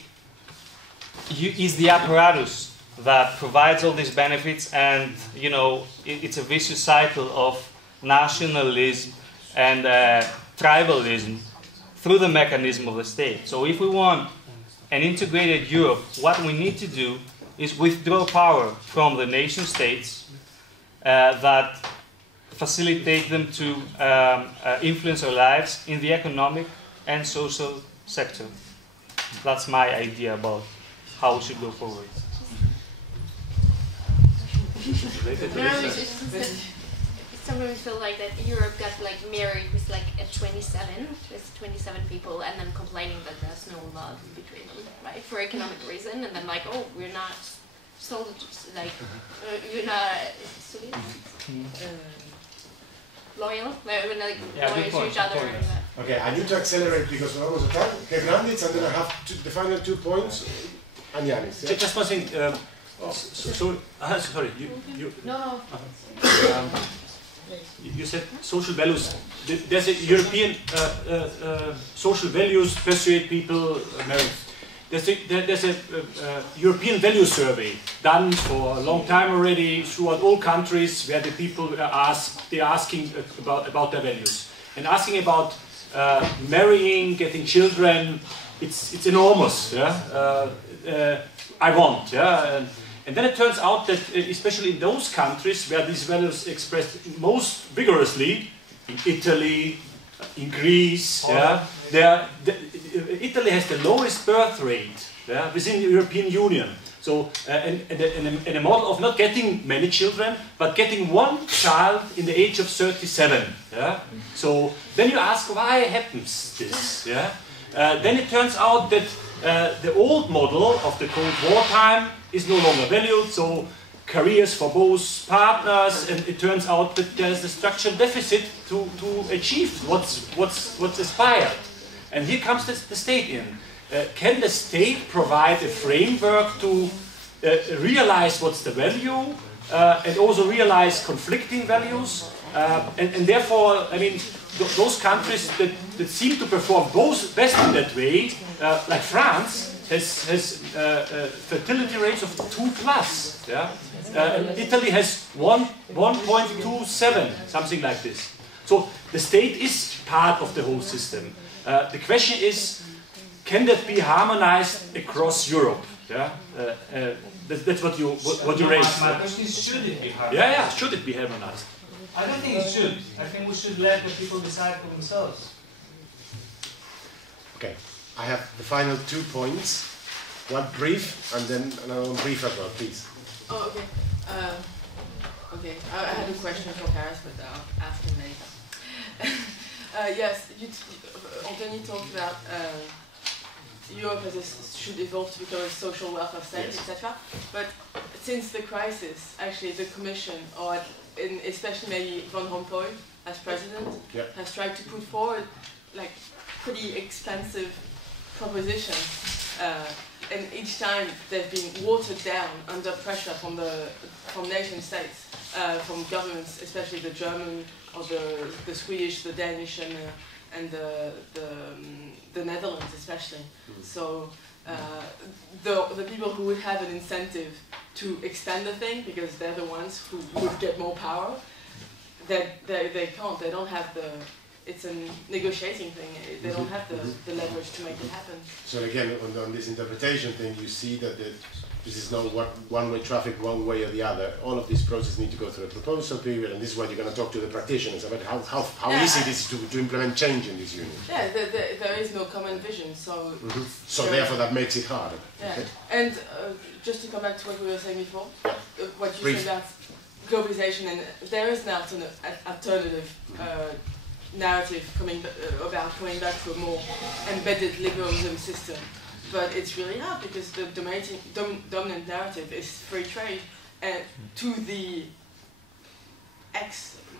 is the apparatus that provides all these benefits, and you know it's a vicious cycle of nationalism and tribalism through the mechanism of the state. So if we want an integrated Europe, what we need to do is withdraw power from the nation states that facilitate them to influence our lives in the economic and social sector. That's my idea about how we should go forward. Sometimes feel like that Europe got like married with like at 27 people, and then complaining that there's no love between them, right? For economic reason, and then like, oh, we're not so like you're not loyal, we're not loyal to each other. Okay, I need to accelerate because we're almost at time. Okay, Grandits, and then I have the final 2 points. And Yanis. Yeah? Just one thing. Sorry, you. No. You said social values. There's a European social values persuade people married. There's a European value survey done for a long time already throughout all countries, where the people they're asking about their values and asking about marrying, getting children. It's enormous. Yeah. I want. Yeah. And then it turns out that, especially in those countries where these values are expressed most vigorously, in Italy, in Greece, Italy has the lowest birth rate within the European Union. So, and a model of not getting many children, but getting one child in the age of 37. Yeah? So then you ask, why happens this? Yeah? Then it turns out that the old model of the Cold War time is no longer valued, so careers for both partners, and it turns out that there's a structural deficit to achieve what's aspired. And here comes the state in. Can the state provide a framework to realize what's the value and also realize conflicting values? And therefore, I mean, those countries that seem to perform best in that way, like France, has fertility rates of 2+. Yeah? Italy has 1.27, something like this. So the state is part of the whole system. The question is, can that be harmonized across Europe? Yeah? That's what you raised. My question is, should it be harmonized? Yeah, should it be harmonized? I don't think it should. I think we should let the people decide for themselves. Okay, I have the final 2 points. One brief, and then another one brief as well, please. Oh, okay. Okay, I have a question for Paris, but I'll ask him later. Yes, Anthony talked about Europe should evolve to become a social welfare state, yes, etc. But since the crisis, actually, the Commission, or especially maybe Van Rompuy as president, has tried to put forward like pretty expensive propositions, and each time they've been watered down under pressure from nation states, from governments, especially the German or the Swedish, the Danish, and the Netherlands especially. So the people who would have an incentive to expand the thing, because they're the ones who would get more power, they can't. They don't have the. It's a negotiating thing. They don't have the leverage to make it happen. So again, on this interpretation thing, you see that this is not one-way traffic, one way or the other. All of these processes need to go through a proposal period, and this is what you're going to talk to the practitioners about how easy it is to implement change in this union. Yeah, there is no common vision, so. So therefore, that makes it harder. Yeah, okay. And just to come back to what we were saying before, what you said about globalization, and there is an alternative narrative about coming back to a more embedded liberalism system. But it's really hard because the dominant narrative is free trade, and to the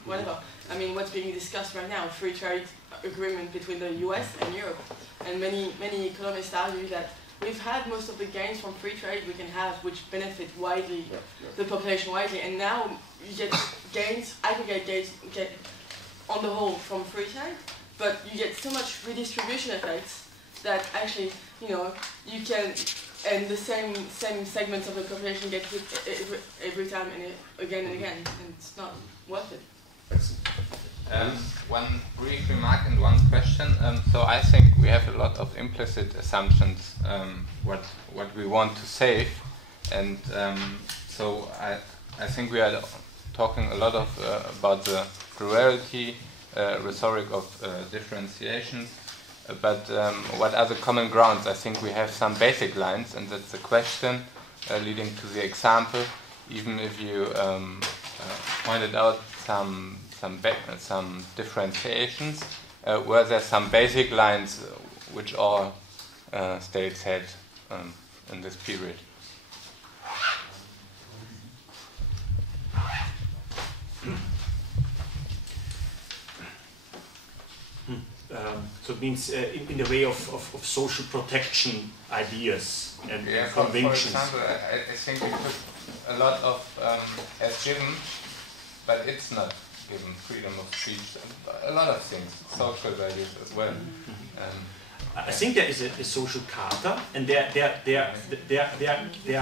whatever. I mean, what's being discussed right now, free trade agreement between the US and Europe. And many economists argue that we've had most of the gains from free trade we can have, which benefit widely, the population widely. And now you get gains, aggregate gains, get on the whole from free trade, but you get so much redistribution effects that actually, you know, you can, and the same segments of the population get hit every time and again, and it's not worth it. One brief remark and one question. So I think we have a lot of implicit assumptions what we want to save, and so I think we are talking a lot of about the plurality, rhetoric of differentiations. But what are the common grounds? I think we have some basic lines, and that's the question leading to the example. Even if you pointed out some differentiations, were there some basic lines which all states had in this period? So it means in the way of social protection ideas and conventions. For example, I think we put a lot of as given, but it's not given freedom of speech and a lot of things, social values as well. I think there is a social charter, and there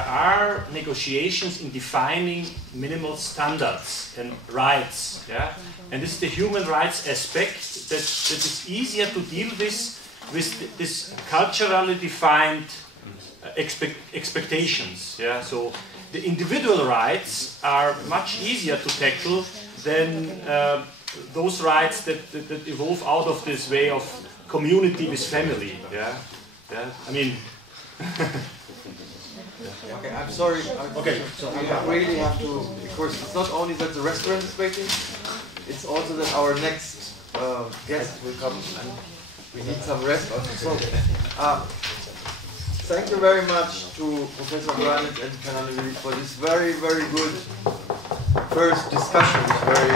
are negotiations in defining minimal standards and rights. Yeah, and this is the human rights aspect that is easier to deal with this culturally defined expectations. Yeah, so the individual rights are much easier to tackle than those rights that evolve out of this way of community with family. Yeah, yeah. I mean. Okay, I'm sorry. Okay. So we really have to, because it's not only that the restaurant is waiting, it's also that our next guest will come and we need some rest also. So, thank you very much to Professor Grandits and Feliz for this very, very good first discussion. Very